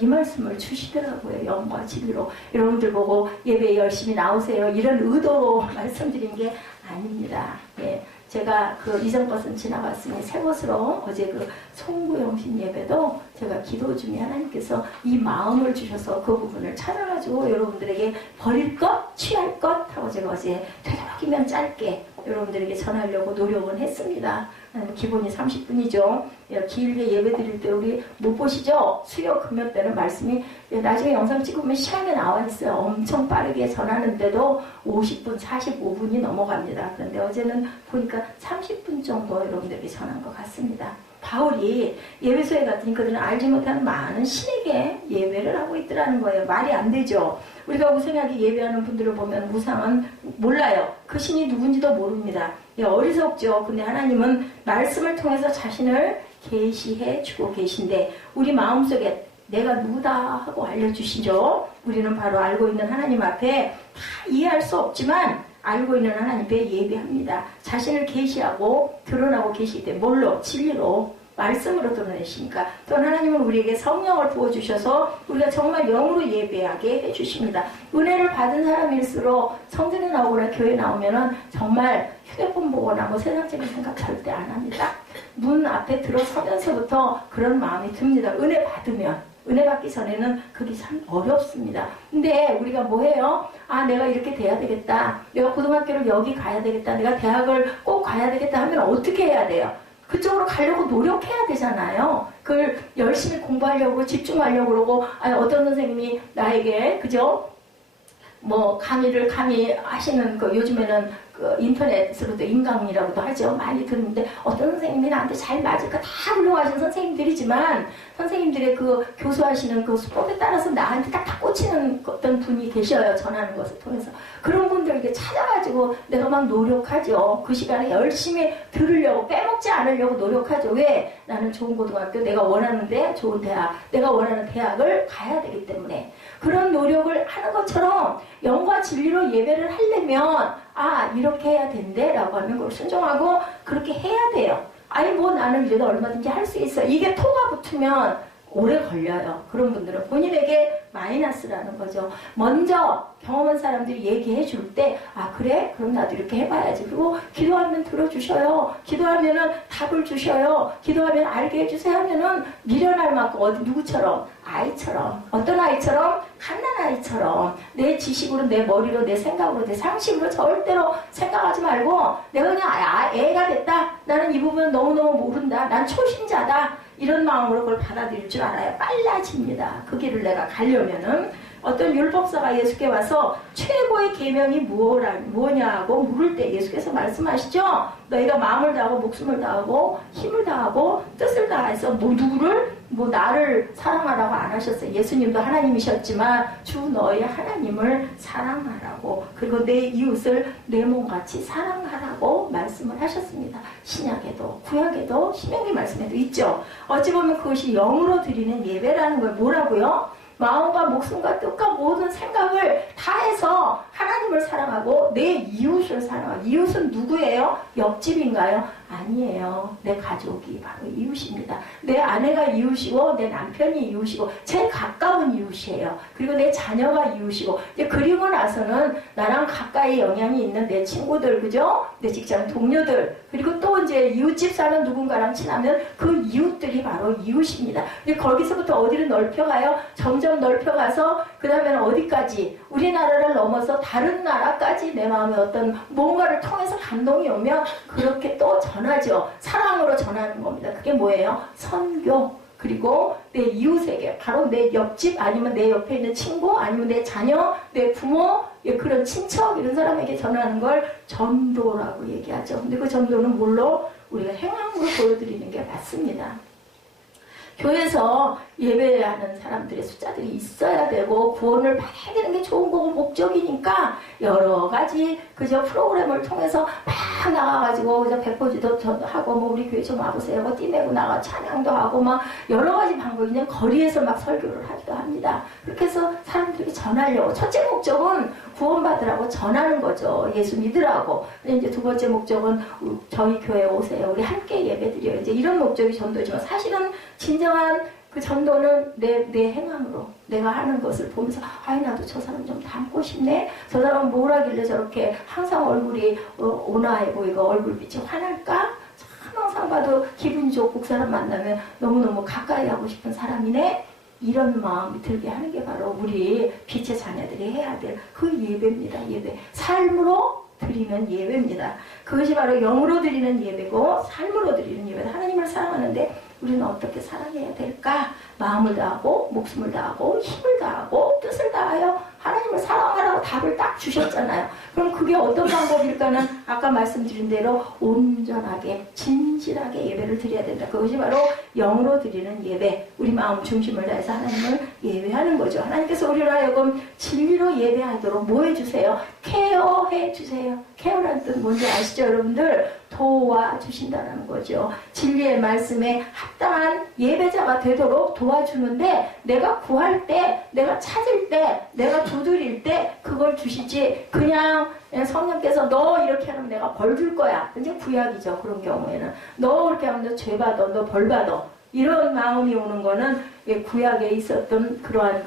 이 말씀을 주시더라고요. 영과 진리로. 여러분들 보고 예배에 열심히 나오세요. 이런 의도로 말씀드린 게 아닙니다. 예. 제가 이전 것은 지나갔으니 새 것으로 어제 송구영신 예배도 제가 기도 중에 하나님께서 이 마음을 주셔서 그 부분을 찾아가지고 여러분들에게 버릴 것, 취할 것 하고 제가 어제 되도록이면 짧게 여러분들에게 전하려고 노력은 했습니다. 기본이 30분이죠. 길게 예배 드릴 때 우리 못 보시죠? 수요 금요 때는 말씀이 나중에 영상 찍으면 시간에 나와 있어요. 엄청 빠르게 전하는데도 50분, 45분이 넘어갑니다. 그런데 어제는 보니까 30분 정도 여러분들에게 전한 것 같습니다. 바울이 예배소에 갔더니 그들은 알지 못하는 많은 신에게 예배를 하고 있더라는 거예요. 말이 안 되죠. 우리가 무성하게 예배하는 분들을 보면 무상은 몰라요. 그 신이 누군지도 모릅니다. 어리석죠. 근데 하나님은 말씀을 통해서 자신을 계시해 주고 계신데 우리 마음속에 내가 누구다 하고 알려주시죠. 우리는 바로 알고 있는 하나님 앞에 다 이해할 수 없지만 알고 있는 하나님 앞에 예배합니다. 자신을 계시하고 드러나고 계시기 때문에 뭘로? 진리로 말씀으로 드러내시니까 또 하나님은 우리에게 성령을 부어주셔서 우리가 정말 영으로 예배하게 해주십니다. 은혜를 받은 사람일수록 성전에 나오거나 교회에 나오면은 정말 휴대폰 보거나 세상적인 생각 절대 안 합니다. 문 앞에 들어서면서부터 그런 마음이 듭니다. 은혜 받으면. 은혜 받기 전에는 그게 참 어렵습니다. 근데 우리가 뭐해요? 내가 이렇게 돼야 되겠다. 내가 고등학교를 여기 가야 되겠다. 내가 대학을 꼭 가야 되겠다 하면 어떻게 해야 돼요? 그쪽으로 가려고 노력해야 되잖아요. 그걸 열심히 공부하려고 집중하려고 그러고 어떤 선생님이 나에게 그죠? 강의를 감히 하시는 요즘에는 인터넷으로도 인강이라고도 하죠. 많이 듣는데 어떤 선생님이 나한테 잘 맞을까 다 훌륭하신 선생님들이지만 선생님들의 교수하시는 수법에 따라서 나한테 딱 꽂히는 어떤 분이 계셔요. 전하는 것을 통해서. 그런 분들에게 찾아가지고 내가 막 노력하죠. 그 시간에 열심히 들으려고 빼먹지 않으려고 노력하죠. 왜? 나는 좋은 고등학교, 내가 원하는데 좋은 대학, 내가 원하는 대학을 가야 되기 때문에 그런 노력을 하는 것처럼 영과 진리로 예배를 하려면 이렇게 해야 된대 라고 하면 그걸 순종하고 그렇게 해야 돼요. 나는 이래도 얼마든지 할 수 있어. 이게 토가 붙으면 오래 걸려요. 그런 분들은 본인에게 마이너스라는 거죠. 먼저 경험한 사람들이 얘기해 줄 때, 아, 그래? 그럼 나도 이렇게 해봐야지. 그리고 기도하면 들어주셔요. 기도하면은 답을 주셔요. 기도하면 알게 해주세요 하면은 미련할 만큼, 어디, 누구처럼? 아이처럼. 어떤 아이처럼? 갓난아이처럼. 내 지식으로, 내 머리로, 내 생각으로, 내 상식으로 절대로 생각하지 말고, 내가 그냥 애가 됐다. 나는 이 부분 너무너무 모른다. 난 초신자다. 이런 마음으로 그걸 받아들일 줄 알아야 빨라집니다. 그 길을 내가 가려면은. 어떤 율법사가 예수께 와서 최고의 계명이 무엇냐고 물을 때 예수께서 말씀하시죠. 너희가 마음을 다하고 목숨을 다하고 힘을 다하고 뜻을 다해서 누구를 나를 사랑하라고 안 하셨어요. 예수님도 하나님이셨지만 주 너희 하나님을 사랑하라고, 그리고 내 이웃을 내 몸같이 사랑하라고 말씀을 하셨습니다. 신약에도 구약에도 신명기 말씀에도 있죠. 어찌 보면 그것이 영으로 드리는 예배라는 걸 뭐라고요? 마음과 목숨과 뜻과 모든 생각을 다해서 하나님을 사랑하고 내 이웃을 사랑하고. 이웃은 누구예요? 옆집인가요? 아니에요. 내 가족이 바로 이웃입니다. 내 아내가 이웃이고 내 남편이 이웃이고 제일 가까운 이웃이에요. 그리고 내 자녀가 이웃이고, 이제 그리고 나서는 나랑 가까이 영향이 있는 내 친구들, 그죠? 내 직장 동료들, 그리고 또 이제 이웃집 사는 누군가랑 친하면 그 이웃들이 바로 이웃입니다. 이제 거기서부터 어디를 넓혀가요? 점점 넓혀가서 그 다음에는 어디까지? 우리나라를 넘어서 다른 나라까지 내 마음에 어떤 뭔가를 통해서 감동이 오면 그렇게 또 전하죠. 사랑으로 전하는 겁니다. 그게 뭐예요? 선교. 그리고 내 이웃에게, 바로 내 옆집, 아니면 내 옆에 있는 친구, 아니면 내 자녀, 내 부모, 그런 친척, 이런 사람에게 전하는 걸 전도라고 얘기하죠. 근데 그 전도는 뭘로? 우리가 행함으로 보여드리는 게 맞습니다. 교회에서 예배하는 사람들의 숫자들이 있어야 되고 구원을 받아야 되는 게 좋은 거고 목적이니까 여러 가지 그저 프로그램을 통해서 막 나가가지고 그저 백보지도 하고 뭐 우리 교회 좀 와보세요. 뭐 띠내고 나가 찬양도 하고 막 여러 가지 방법이 그냥 거리에서 막 설교를 하기도 합니다. 그렇게 해서 사람들에게 전하려고. 첫째 목적은 구원받으라고 전하는 거죠. 예수 믿으라고. 근데 이제 두 번째 목적은 저희 교회에 오세요. 우리 함께 예배드려요. 이제 이런 목적이 전도지만 사실은 진정한 그 전도는 내 행함으로 내가 하는 것을 보면서 아이 나도 저 사람 좀 닮고 싶네. 저 사람은 뭘 하길래 저렇게 항상 얼굴이 온화해 보이고 얼굴빛이 환할까? 참 항상 봐도 기분이 좋고 그 사람 만나면 너무너무 가까이 하고 싶은 사람이네. 이런 마음이 들게 하는 게 바로 우리 빛의 자녀들이 해야 될 그 예배입니다. 예배. 삶으로 드리는 예배입니다. 그것이 바로 영으로 드리는 예배고 삶으로 드리는 예배다. 하나님을 사랑하는데 우리는 어떻게 사랑해야 될까? 마음을 다하고 목숨을 다하고 힘을 다하고 뜻을 다하여 하나님을 사랑하라고 답을 딱 주셨잖아요. 그럼 그게 어떤 방법일까는 아까 말씀드린 대로 온전하게 진실하게 예배를 드려야 된다. 그것이 바로 영으로 드리는 예배. 우리 마음 중심을 다해서 하나님을 예배하는 거죠. 하나님께서 우리로 하여금 진리로 예배하도록 뭐 해주세요? 케어해 주세요. 케어라는 뜻 뭔지 아시죠 여러분들? 도와주신다는 거죠. 진리의 말씀에 합당한 예배자가 되도록 도와주는데 내가 구할 때, 내가 찾을 때, 내가 두드릴 때 그걸 주시지 그냥 성령께서 너 이렇게 하면 내가 벌 줄 거야. 이제 구약이죠. 그런 경우에는 너 그렇게 하면 너 죄 받아, 너 벌 받아. 이런 마음이 오는 거는 구약에 있었던 그러한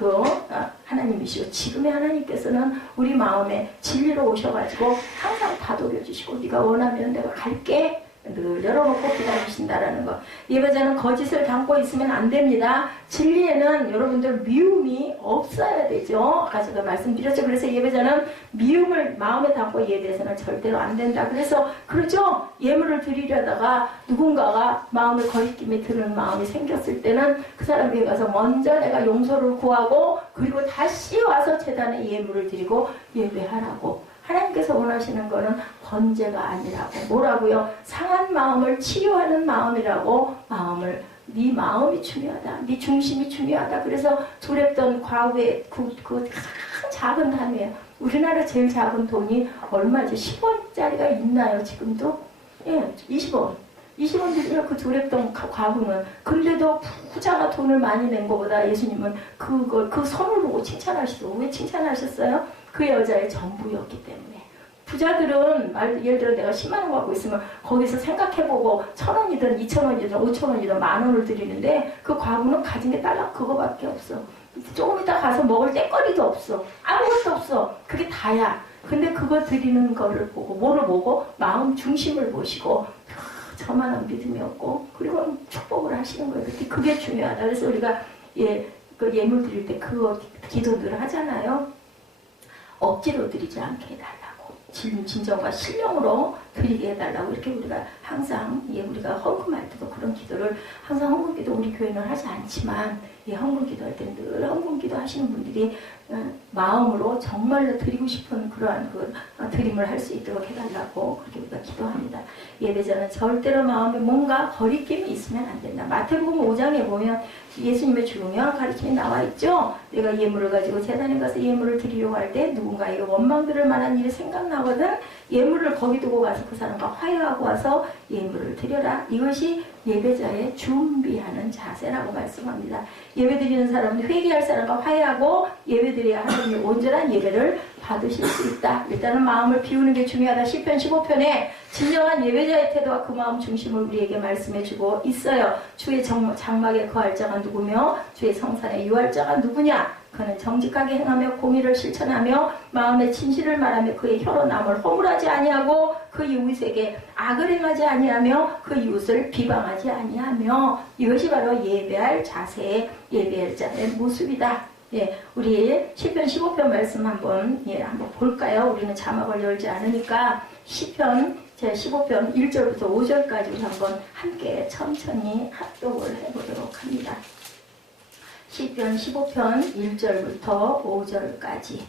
하나님이시고 지금의 하나님께서는 우리 마음에 진리로 오셔가지고 항상 다독여주시고 네가 원하면 내가 갈게 늘 열어놓고 기다리신다라는 거. 예배자는 거짓을 담고 있으면 안 됩니다. 진리에는 여러분들 미움이 없어야 되죠. 아까 제가 말씀드렸죠. 그래서 예배자는 미움을 마음에 담고 예배해서는 절대로 안 된다. 그래서 그러죠. 예물을 드리려다가 누군가가 마음에 거리낌이 드는 마음이 생겼을 때는 그 사람에게 가서 먼저 내가 용서를 구하고 그리고 다시 와서 제단에 예물을 드리고 예배하라고. 하나님께서 원하시는 거는 번제가 아니라고. 뭐라고요? 상한 마음을 치유하는 마음이라고. 네 마음이 중요하다. 네 중심이 중요하다. 그래서 두렵던 과거의 그 작은 단위예요. 우리나라 제일 작은 돈이 얼마죠? 10원짜리가 있나요? 지금도? 예, 20원. 20원 드리면 그 두렵던 과거는. 근데도 부자가 돈을 많이 낸 것보다 예수님은 그 손을 보고 칭찬하시고. 왜 칭찬하셨어요? 그 여자의 전부였기 때문에. 부자들은 예를 들어 내가 10만 원 갖고 있으면 거기서 생각해보고 1,000원이든 2,000원이든 5,000원이든 10,000원을 드리는데 그 과부는 가진 게 딸랑 그거밖에 없어. 조금 이따 가서 먹을 때거리도 없어. 아무것도 없어. 그게 다야. 근데 그거 드리는 거를 보고, 뭐를 보고? 마음 중심을 보시고, 저만한 믿음이었고, 그리고 축복을 하시는 거예요. 그게 중요하다. 그래서 우리가 그 예물 드릴 때 그거 기도 늘 하잖아요. 억지로 드리지 않게 해달라고. 진정과 신령으로 드리게 해달라고. 이렇게 우리가 항상, 우리가 헌금할 때도 그런 기도를, 항상 헌금 기도 우리 교회는 하지 않지만, 헌금 기도할 때 늘 헌금 기도 하시는 분들이 마음으로 정말로 드리고 싶은 그러한 드림을 할 수 있도록 해달라고 그렇게 우리가 기도합니다. 예배자는 절대로 마음에 뭔가 거리낌이 있으면 안 된다. 마태복음 5장에 보면 예수님의 중요한 가르침이 나와 있죠. 내가 예물을 가지고 제단에 가서 예물을 드리려고 할 때 누군가에게 원망 들을 만한 일이 생각나거든 예물을 거기 두고 가서 그 사람과 화해하고 와서 예물을 드려라. 이것이 예배자의 준비하는 자세라고 말씀합니다. 예배드리는 사람은 회개할 사람과 화해하고 예배드려야 하나님의 온전한 예배를 받으실 수 있다. 일단은 마음을 비우는 게 중요하다. 시편 15편에 진정한 예배자의 태도와 그 마음 중심을 우리에게 말씀해주고 있어요. 주의 장막에 거할 자가 누구며 주의 성산에 유할 자가 누구냐. 그는 정직하게 행하며 공의를 실천하며 마음의 진실을 말하며 그의 혀로 남을 허물하지 아니하고 그 이웃에게 악을 행하지 아니하며 그 이웃을 비방하지 아니하며 이것이 바로 예배할 자세의 예배할 자의 모습이다. 우리 시편 15편 말씀 한번 볼까요? 우리는 자막을 열지 않으니까 시편 제15편 1절부터 5절까지 우리 한번 함께 천천히 합독을 해보도록 합니다. 시편 15편 1절부터 5절까지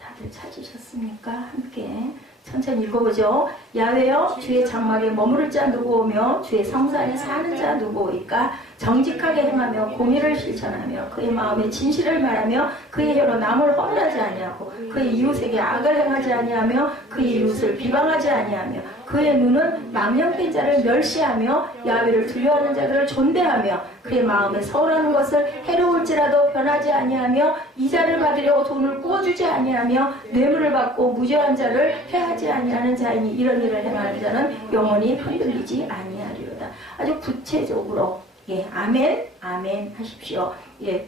다들 찾으셨습니까? 함께 천천히 읽어보죠. 야훼여 주의 장막에 머무를 자 누구오며 주의 성산에 사는 자 누구오이까. 정직하게 행하며 공의를 실천하며 그의 마음에 진실을 말하며 그의 혀로 남을 허물하지 아니하고 그의 이웃에게 악을 행하지 아니하며 그의 이웃을 비방하지 아니하며 그의 눈은 망령된 자를 멸시하며 야훼를 두려워하는 자들을 존대하며 그의 마음에 서울하는 것을 해로울지라도 변하지 아니하며 이자를 받으려고 돈을 꾸어주지 아니하며 뇌물을 받고 무죄한 자를 해하지 아니하는 자이니 이런 일을 행하는 자는 영원히 흔들리지 아니하리로다. 아주 구체적으로 아멘, 아멘 하십시오.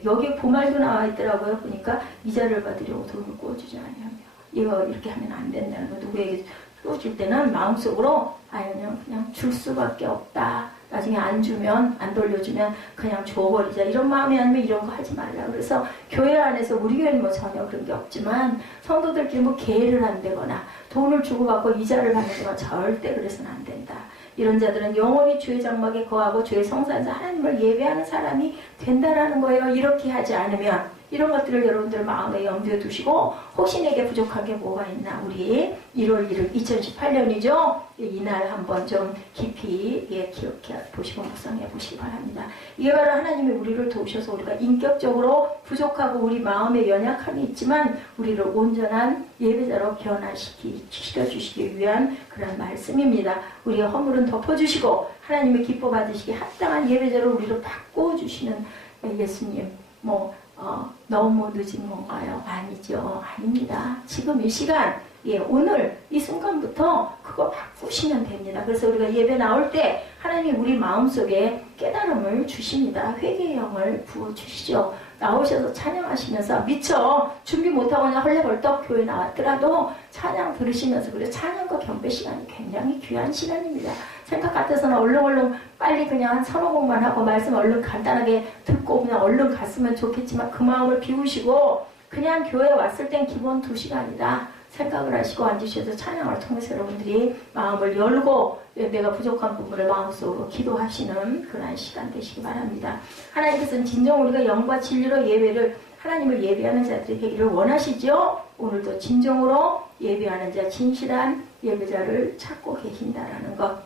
여기 부말도 나와 있더라고요. 보니까 이자를 받으려고 돈을 꾸어주지 아니하며 이거 이렇게 하면 안 된다는 거. 누구에게 꾸어줄 때는 마음속으로 그냥 줄 수밖에 없다. 나중에 안 주면, 안 돌려주면 그냥 줘버리자. 이런 마음이 아니면 이런 거 하지 말라. 그래서 교회 안에서 우리 교회는 뭐 전혀 그런 게 없지만 성도들끼리 뭐 계를 한다거나 돈을 주고받고 이자를 받는 거나 절대 그래서는 안 된다. 이런 자들은 영원히 주의 장막에 거하고 주의 성산에서 하나님을 예배하는 사람이 된다라는 거예요. 이렇게 하지 않으면 이런 것들을 여러분들 마음에 염두에 두시고 혹시 내게 부족한 게 뭐가 있나 우리 1월 1일 2018년이죠. 이날 한번 좀 깊이 기억해 보시고 묵상해 보시기 바랍니다. 이게 바로 하나님이 우리를 도우셔서 우리가 인격적으로 부족하고 우리 마음에 연약함이 있지만 우리를 온전한 예배자로 변화시켜주시기 위한 그런 말씀입니다. 우리의 허물은 덮어주시고 하나님의 기뻐 받으시기 합당한 예배자로 우리를 바꿔주시는 예수님. 너무 늦은 건가요? 아니죠. 아닙니다. 지금 이 시간, 오늘 이 순간부터 그거 바꾸시면 됩니다. 그래서 우리가 예배 나올 때 하나님이 우리 마음속에 깨달음을 주십니다. 회개의 영을 부어주시죠. 나오셔서 찬양하시면서 미처 준비 못하고 그냥 헐레벌떡 교회 나왔더라도 찬양 들으시면서 그래 찬양과 경배 시간이 굉장히 귀한 시간입니다. 생각 같아서는 얼른 빨리 그냥 한 서너 곡만 하고 말씀 얼른 간단하게 듣고 그냥 얼른 갔으면 좋겠지만 그 마음을 비우시고 그냥 교회 왔을 땐 기본 2시간이다 생각을 하시고 앉으셔서 찬양을 통해서 여러분들이 마음을 열고 내가 부족한 부분을 마음속으로 기도하시는 그런 시간 되시기 바랍니다. 하나님께서는 진정 우리가 영과 진리로 예배를 하나님을 예배하는 자들에게 이를 원하시죠. 오늘도 진정으로 예배하는 자 진실한 예배자를 찾고 계신다라는 것.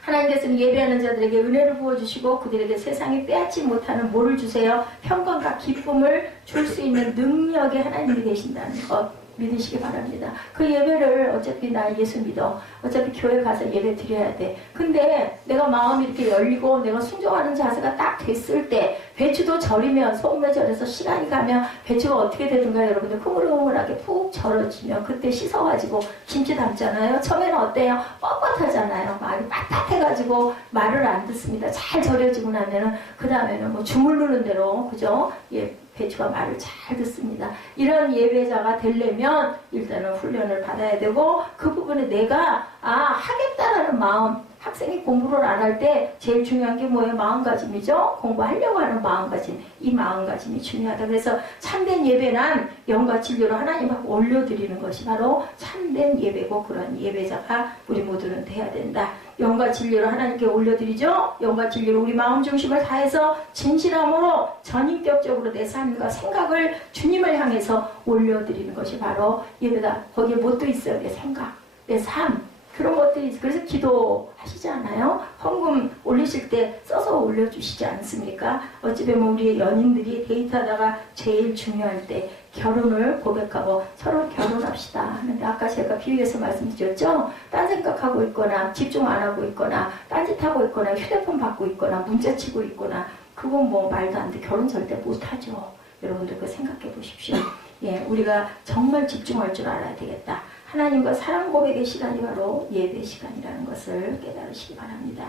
하나님께서는 예배하는 자들에게 은혜를 부어주시고 그들에게 세상이 빼앗지 못하는 뭐를 주세요? 평강과 기쁨을 줄 수 있는 능력의 하나님이 되신다는 것. 믿으시기 바랍니다. 그 예배를 어차피 나 예수 믿어. 어차피 교회 가서 예배 드려야 돼. 근데 내가 마음이 이렇게 열리고 내가 순종하는 자세가 딱 됐을 때 배추도 절이면 소금에 절여서 시간이 가면 배추가 어떻게 되든가 여러분들 흐물흐물하게 푹 절어지면 그때 씻어가지고 김치 담잖아요. 처음에는 어때요? 뻣뻣하잖아요. 말이 빳빳해가지고 말을 안 듣습니다. 잘 절여지고 나면은 그 다음에는 뭐 주물르는 대로 그죠? 예. 배추가 말을 잘 듣습니다. 이런 예배자가 되려면 일단은 훈련을 받아야 되고 그 부분에 내가 하겠다라는 마음 학생이 공부를 안 할 때 제일 중요한 게 뭐예요? 마음가짐이죠. 공부하려고 하는 마음가짐. 이 마음가짐이 중요하다. 그래서 참된 예배는 영과 진리로 하나님 앞에 올려드리는 것이 바로 참된 예배고 그런 예배자가 우리 모두는 돼야 된다. 영과 진리로 하나님께 올려드리죠. 영과 진리로 우리 마음 중심을 다해서 진실함으로 전인격적으로 내 삶과 생각을 주님을 향해서 올려드리는 것이 바로 예배다. 거기에 뭣도 있어요. 내 생각, 내 삶. 그런 것들이 있어요. 그래서 기도하시지 않아요? 헌금 올리실 때 써서 올려주시지 않습니까? 어찌 보면 우리 연인들이 데이트하다가 제일 중요할 때 결혼을 고백하고 서로 결혼합시다 하는데 아까 제가 비유해서 말씀드렸죠? 딴 생각하고 있거나 집중 안 하고 있거나 딴짓하고 있거나 휴대폰 받고 있거나 문자 치고 있거나 그건 뭐 말도 안 돼. 결혼 절대 못하죠. 여러분들 그거 생각해 보십시오. 예, 우리가 정말 집중할 줄 알아야 되겠다. 하나님과 사랑 고백의 시간이 바로 예배 시간이라는 것을 깨달으시기 바랍니다.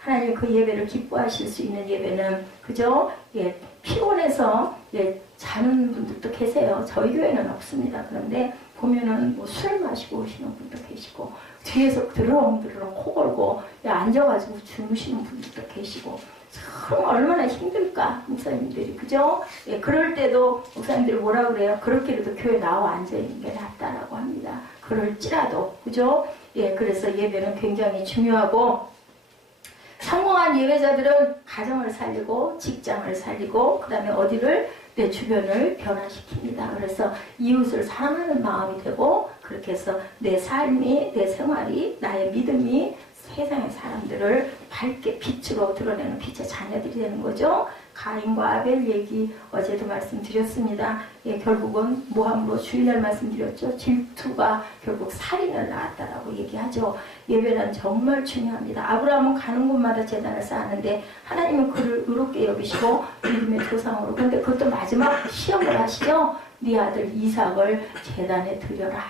하나님 그 예배를 기뻐하실 수 있는 예배는 그죠? 예, 피곤해서 예, 자는 분들도 계세요. 저희 교회는 없습니다. 그런데 보면은 뭐 술 마시고 오시는 분도 계시고 뒤에서 드렁드렁 코 골고 앉아가지고 주무시는 분들도 계시고 참 얼마나 힘들까 목사님들이 그죠? 예, 그럴 때도 목사님들이 뭐라 그래요? 그렇게라도 교회 나와 앉아있는 게 낫다라고 합니다. 그럴지라도 그죠? 예, 그래서 예배는 굉장히 중요하고 성공한 예배자들은 가정을 살리고 직장을 살리고 그 다음에 어디를 내 주변을 변화시킵니다. 그래서 이웃을 사랑하는 마음이 되고 그렇게 해서 내 삶이 내 생활이 나의 믿음이 세상의 사람들을 밝게 빛으로 드러내는 빛의 자녀들이 되는 거죠. 가인과 아벨 얘기 어제도 말씀드렸습니다. 예, 결국은 모함으로 주일날 말씀드렸죠. 질투가 결국 살인을 낳았다라고 얘기하죠. 예배는 정말 중요합니다. 아브라함은 가는 곳마다 제단을 쌓았는데 하나님은 그를 의롭게 여기시고 믿음의 조상으로 그런데 그것도 마지막 시험을 하시죠. 네 아들 이삭을 제단에 드려라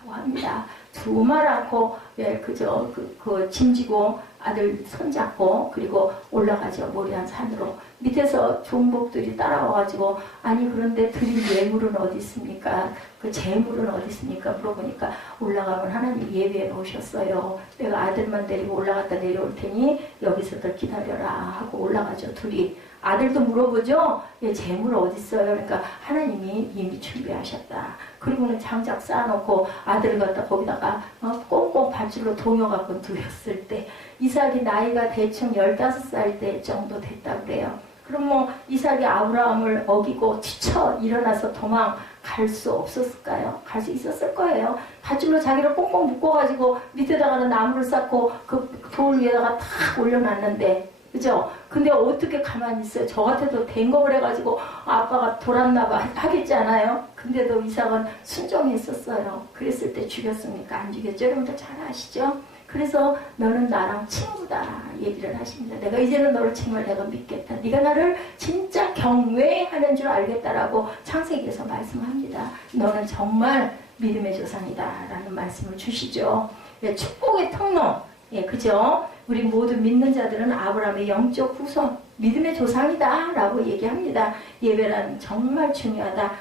라고 합니다. 두말 않고 예, 그저 그 짐지고 아들 손잡고 그리고 올라가죠. 모리안 산으로. 밑에서 종복들이 따라와가지고 아니 그런데 드릴 예물은 어디 있습니까? 그 재물은 어디 있습니까? 물어보니까 올라가면 하나님 예배해 놓으셨어요. 내가 아들만 데리고 올라갔다 내려올 테니 여기서들 기다려라 하고 올라가죠. 둘이. 아들도 물어보죠. 예, 재물 어디 있어요? 그러니까 하나님이 이미 준비하셨다. 그리고는 장작 쌓아놓고 아들을 갖다 거기다가 꽁꽁 밧줄로 동여갖고 두었을 때 이삭이 나이가 대충 15살 때 정도 됐다 그래요. 그럼 뭐 이삭이 아브라함을 어기고 지쳐 일어나서 도망갈 수 없었을까요? 갈 수 있었을 거예요. 밧줄로 자기를 꽁꽁 묶어가지고 밑에다가는 나무를 쌓고 그 돌 위에다가 탁 올려놨는데 그죠? 근데 어떻게 가만히 있어요? 저 같아도 댕겁을 해가지고 아빠가 돌았나봐 하겠지 않아요? 근데도 이삭은 순종했었어요. 그랬을 때 죽였습니까? 안 죽였죠? 여러분들 잘 아시죠? 그래서 너는 나랑 친구다 얘기를 하십니다. 내가 이제는 너를 정말 내가 믿겠다. 네가 나를 진짜 경외하는 줄 알겠다라고 창세기에서 말씀합니다. 너는 정말 믿음의 조상이다 라는 말씀을 주시죠. 예, 축복의 통로 예, 그죠? 우리 모두 믿는 자들은 아브라함의 영적 후손, 믿음의 조상이다 라고 얘기합니다. 예배란 정말 중요하다.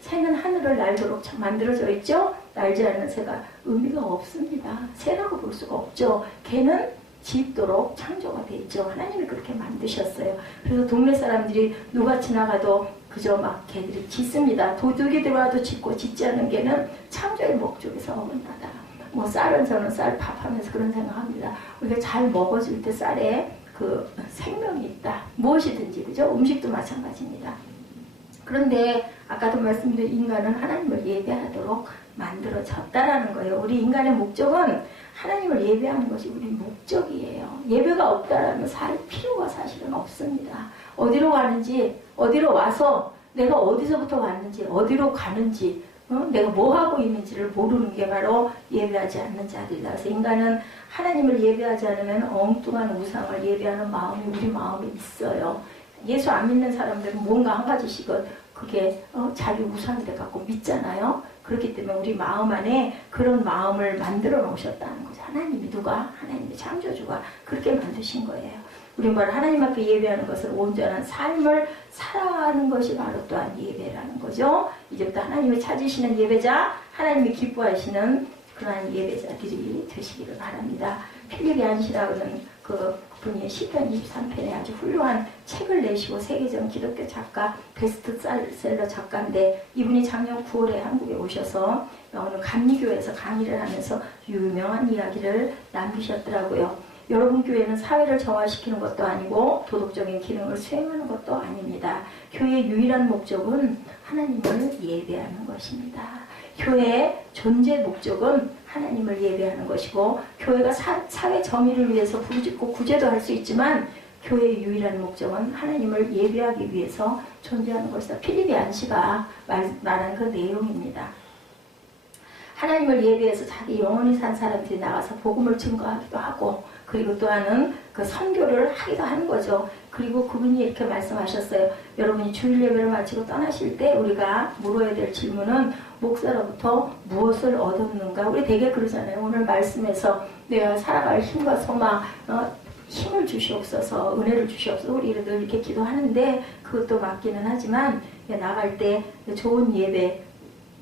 새는 하늘을 날도록 만들어져 있죠? 날지 않는 새가 의미가 없습니다. 새라고 볼 수가 없죠. 개는 짖도록 창조가 돼 있죠. 하나님이 그렇게 만드셨어요. 그래서 동네 사람들이 누가 지나가도 그저 막 개들이 짖습니다. 도둑이 들어와도 짖고 짖지 않는 개는 창조의 목적에서 어긋나다. 뭐 쌀은 저는 쌀 밥하면서 그런 생각합니다. 우리가 잘 먹어줄 때 쌀에 그 생명이 있다. 무엇이든지 그죠? 음식도 마찬가지입니다. 그런데 아까도 말씀드린 인간은 하나님을 예배하도록 만들어졌다라는 거예요. 우리 인간의 목적은 하나님을 예배하는 것이 우리 목적이에요. 예배가 없다라면 살 필요가 사실은 없습니다. 어디로 가는지 어디로 와서 내가 어디서부터 왔는지 어디로 가는지 내가 뭐 하고 있는지를 모르는 게 바로 예배하지 않는 자들이다. 그래서 인간은 하나님을 예배하지 않으면 엉뚱한 우상을 예배하는 마음이 우리 마음에 있어요. 예수 안 믿는 사람들은 뭔가 한 가지씩은 그게 자기 우상이 돼갖고 믿잖아요. 그렇기 때문에 우리 마음 안에 그런 마음을 만들어 놓으셨다는 거죠. 하나님이 누가? 하나님의 창조주가 그렇게 만드신 거예요. 우리 바로 하나님 앞에 예배하는 것은 온전한 삶을 살아가는 것이 바로 또한 예배라는 거죠. 이제부터 하나님이 찾으시는 예배자, 하나님이 기뻐하시는 그러한 예배자들이 되시기를 바랍니다. 필립이 안시라는 그분이 시편 23편에 아주 훌륭한 책을 내시고 세계적 기독교 작가, 베스트셀러 작가인데 이분이 작년 9월에 한국에 오셔서 오늘 감리교회에서 강의를 하면서 유명한 이야기를 남기셨더라고요. 여러분 교회는 사회를 정화시키는 것도 아니고 도덕적인 기능을 수행하는 것도 아닙니다. 교회의 유일한 목적은 하나님을 예배하는 것입니다. 교회의 존재 목적은 하나님을 예배하는 것이고 교회가 사회 정의를 위해서 부르짖고 구제도 할 수 있지만 교회의 유일한 목적은 하나님을 예배하기 위해서 존재하는 것이다. 필립이 안시가 말한 그 내용입니다. 하나님을 예배해서 자기 영원히 산 사람들이 나가서 복음을 증거하기도 하고 그리고 또 하는 그 선교를 하기도 하는 거죠. 그리고 그분이 이렇게 말씀하셨어요. 여러분이 주일 예배를 마치고 떠나실 때 우리가 물어야 될 질문은 목사로부터 무엇을 얻었는가? 우리 되게 그러잖아요. 오늘 말씀에서 내가 살아갈 힘과 소망, 힘을 주시옵소서, 은혜를 주시옵소서. 우리 늘 이렇게 기도하는데 그것도 맞기는 하지만 나갈 때 좋은 예배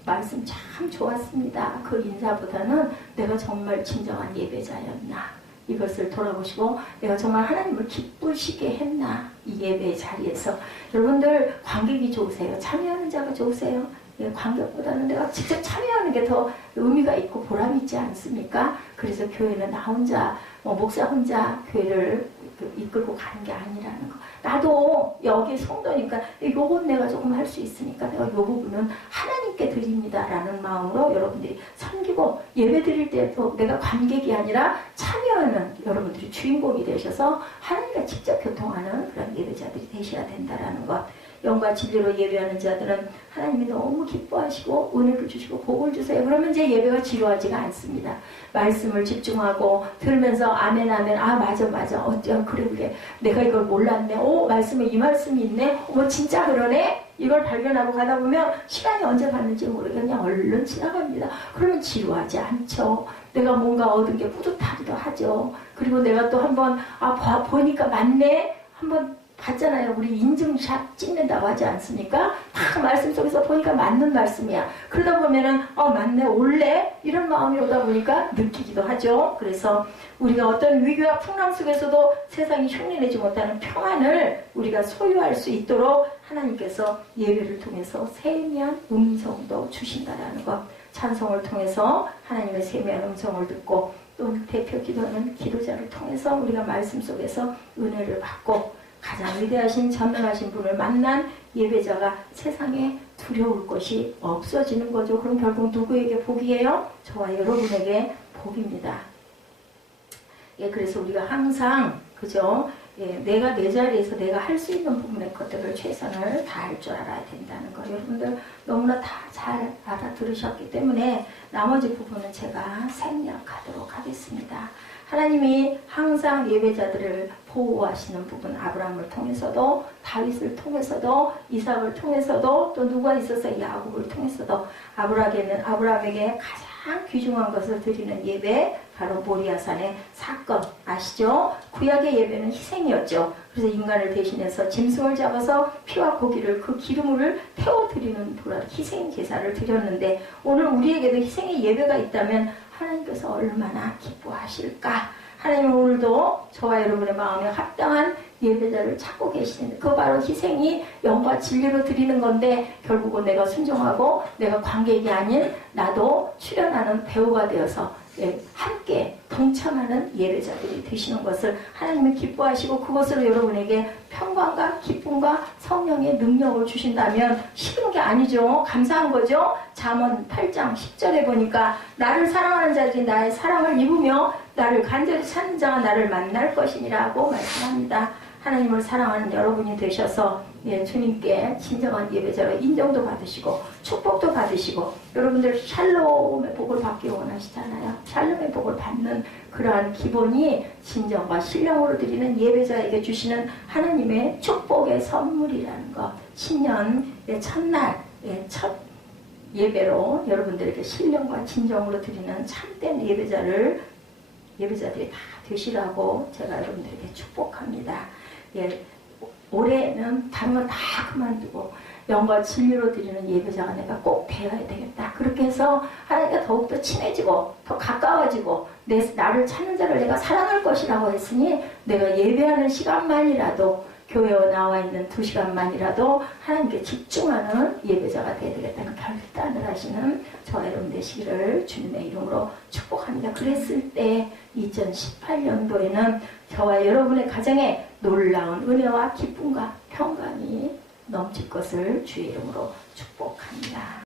말씀 참 좋았습니다. 그 인사보다는 내가 정말 진정한 예배자였나? 이것을 돌아보시고 내가 정말 하나님을 기쁘시게 했나? 이 예배의 자리에서 여러분들 관객이 좋으세요? 참여하는 자가 좋으세요? 관객보다는 내가 직접 참여하는 게 더 의미가 있고 보람이 있지 않습니까? 그래서 교회는 나 혼자 목사 혼자 교회를 이끌고 가는 게 아니라는 거. 나도 여기 성도니까 요건 내가 조금 할 수 있으니까 내가 요 부분은 하나님께 드립니다라는 마음으로 여러분들이 섬기고 예배 드릴 때도 내가 관객이 아니라 참여하는 여러분들이 주인공이 되셔서 하나님과 직접 교통하는 그런 예배자들이 되셔야 된다라는 것. 영과 진리로 예배하는 자들은 하나님이 너무 기뻐하시고 은혜를 주시고 복을 주세요. 그러면 이제 예배가 지루하지가 않습니다. 말씀을 집중하고 들으면서 아멘 아멘 맞아 어쩌 그래 내가 이걸 몰랐네. 말씀에 이 말씀이 있네. 진짜 그러네. 이걸 발견하고 가다 보면 시간이 언제 갔는지 모르겠냐 얼른 지나갑니다. 그러면 지루하지 않죠. 내가 뭔가 얻은 게 뿌듯하기도 하죠. 그리고 내가 또 한번 보니까 맞네. 한번 봤잖아요. 우리 인증샷 찍는다고 하지 않습니까? 다 말씀 속에서 보니까 맞는 말씀이야. 그러다 보면은 맞네 올래? 이런 마음이 오다 보니까 느끼기도 하죠. 그래서 우리가 어떤 위기와 풍랑 속에서도 세상이 흉내내지 못하는 평안을 우리가 소유할 수 있도록 하나님께서 예배를 통해서 세미한 음성도 주신다라는 것. 찬송을 통해서 하나님의 세미한 음성을 듣고 또 대표 기도하는 기도자를 통해서 우리가 말씀 속에서 은혜를 받고 가장 위대하신 전능하신 분을 만난 예배자가 세상에 두려울 것이 없어지는 거죠. 그럼 결국 누구에게 복이에요? 저와 여러분에게 복입니다. 그래서 우리가 항상 그죠? 내가 내 자리에서 내가 할 수 있는 부분의 것들을 최선을 다할 줄 알아야 된다는 거. 여러분들 너무나 다 잘 알아들으셨기 때문에 나머지 부분은 제가 생략하도록 하겠습니다. 하나님이 항상 예배자들을 보호하시는 부분, 아브라함을 통해서도 다윗을 통해서도 이삭을 통해서도 또 누가 있어서 야곱을 통해서도 아브라함에게 가장 귀중한 것을 드리는 예배, 바로 모리아산의 사건 아시죠? 구약의 예배는 희생이었죠. 그래서 인간을 대신해서 짐승을 잡아서 피와 고기를 그 기름을 태워드리는 희생 제사를 드렸는데 오늘 우리에게도 희생의 예배가 있다면 하나님께서 얼마나 기뻐하실까? 하나님은 오늘도 저와 여러분의 마음에 합당한 예배자를 찾고 계시는데 그 바로 희생이 영과 진리로 드리는 건데 결국은 내가 순종하고 내가 관객이 아닌 나도 출연하는 배우가 되어서 함께 동참하는 예배자들이 되시는 것을 하나님은 기뻐하시고 그것으로 여러분에게 평강과 기쁨과 성령의 능력을 주신다면 쉬운 게 아니죠. 감사한 거죠. 잠언 8장 10절에 보니까 나를 사랑하는 자들이 나의 사랑을 입으며 나를 간절히 찾는 자가 나를 만날 것이니라고 말씀합니다. 하나님을 사랑하는 여러분이 되셔서 주님께 진정한 예배자로 인정도 받으시고 축복도 받으시고 여러분들 샬롬의 복을 받기 원하시잖아요. 샬롬의 복을 받는 그러한 기본이 진정과 신령으로 드리는 예배자에게 주시는 하나님의 축복의 선물이라는 것. 신년의 첫날 첫 예배로 여러분들에게 신령과 진정으로 드리는 참된 예배자들이 다 되시라고 제가 여러분들에게 축복합니다. 올해는 다른 거 다 그만두고 영과 진리로 드리는 예배자가 내가 꼭 되어야 되겠다. 그렇게 해서 하나님과 더욱더 친해지고 더 가까워지고 나를 찾는 자를 내가 사랑할 것이라고 했으니 내가 예배하는 시간만이라도 교회에 나와 있는 2시간만이라도 하나님께 집중하는 예배자가 되어야 되겠다는 결단을 하시는 저와 여러분 되시기를 주님의 이름으로 축복합니다. 그랬을 때 2018년도에는 저와 여러분의 가정에 놀라운 은혜와 기쁨과 평강이 넘칠 것을 주의 이름으로 축복합니다.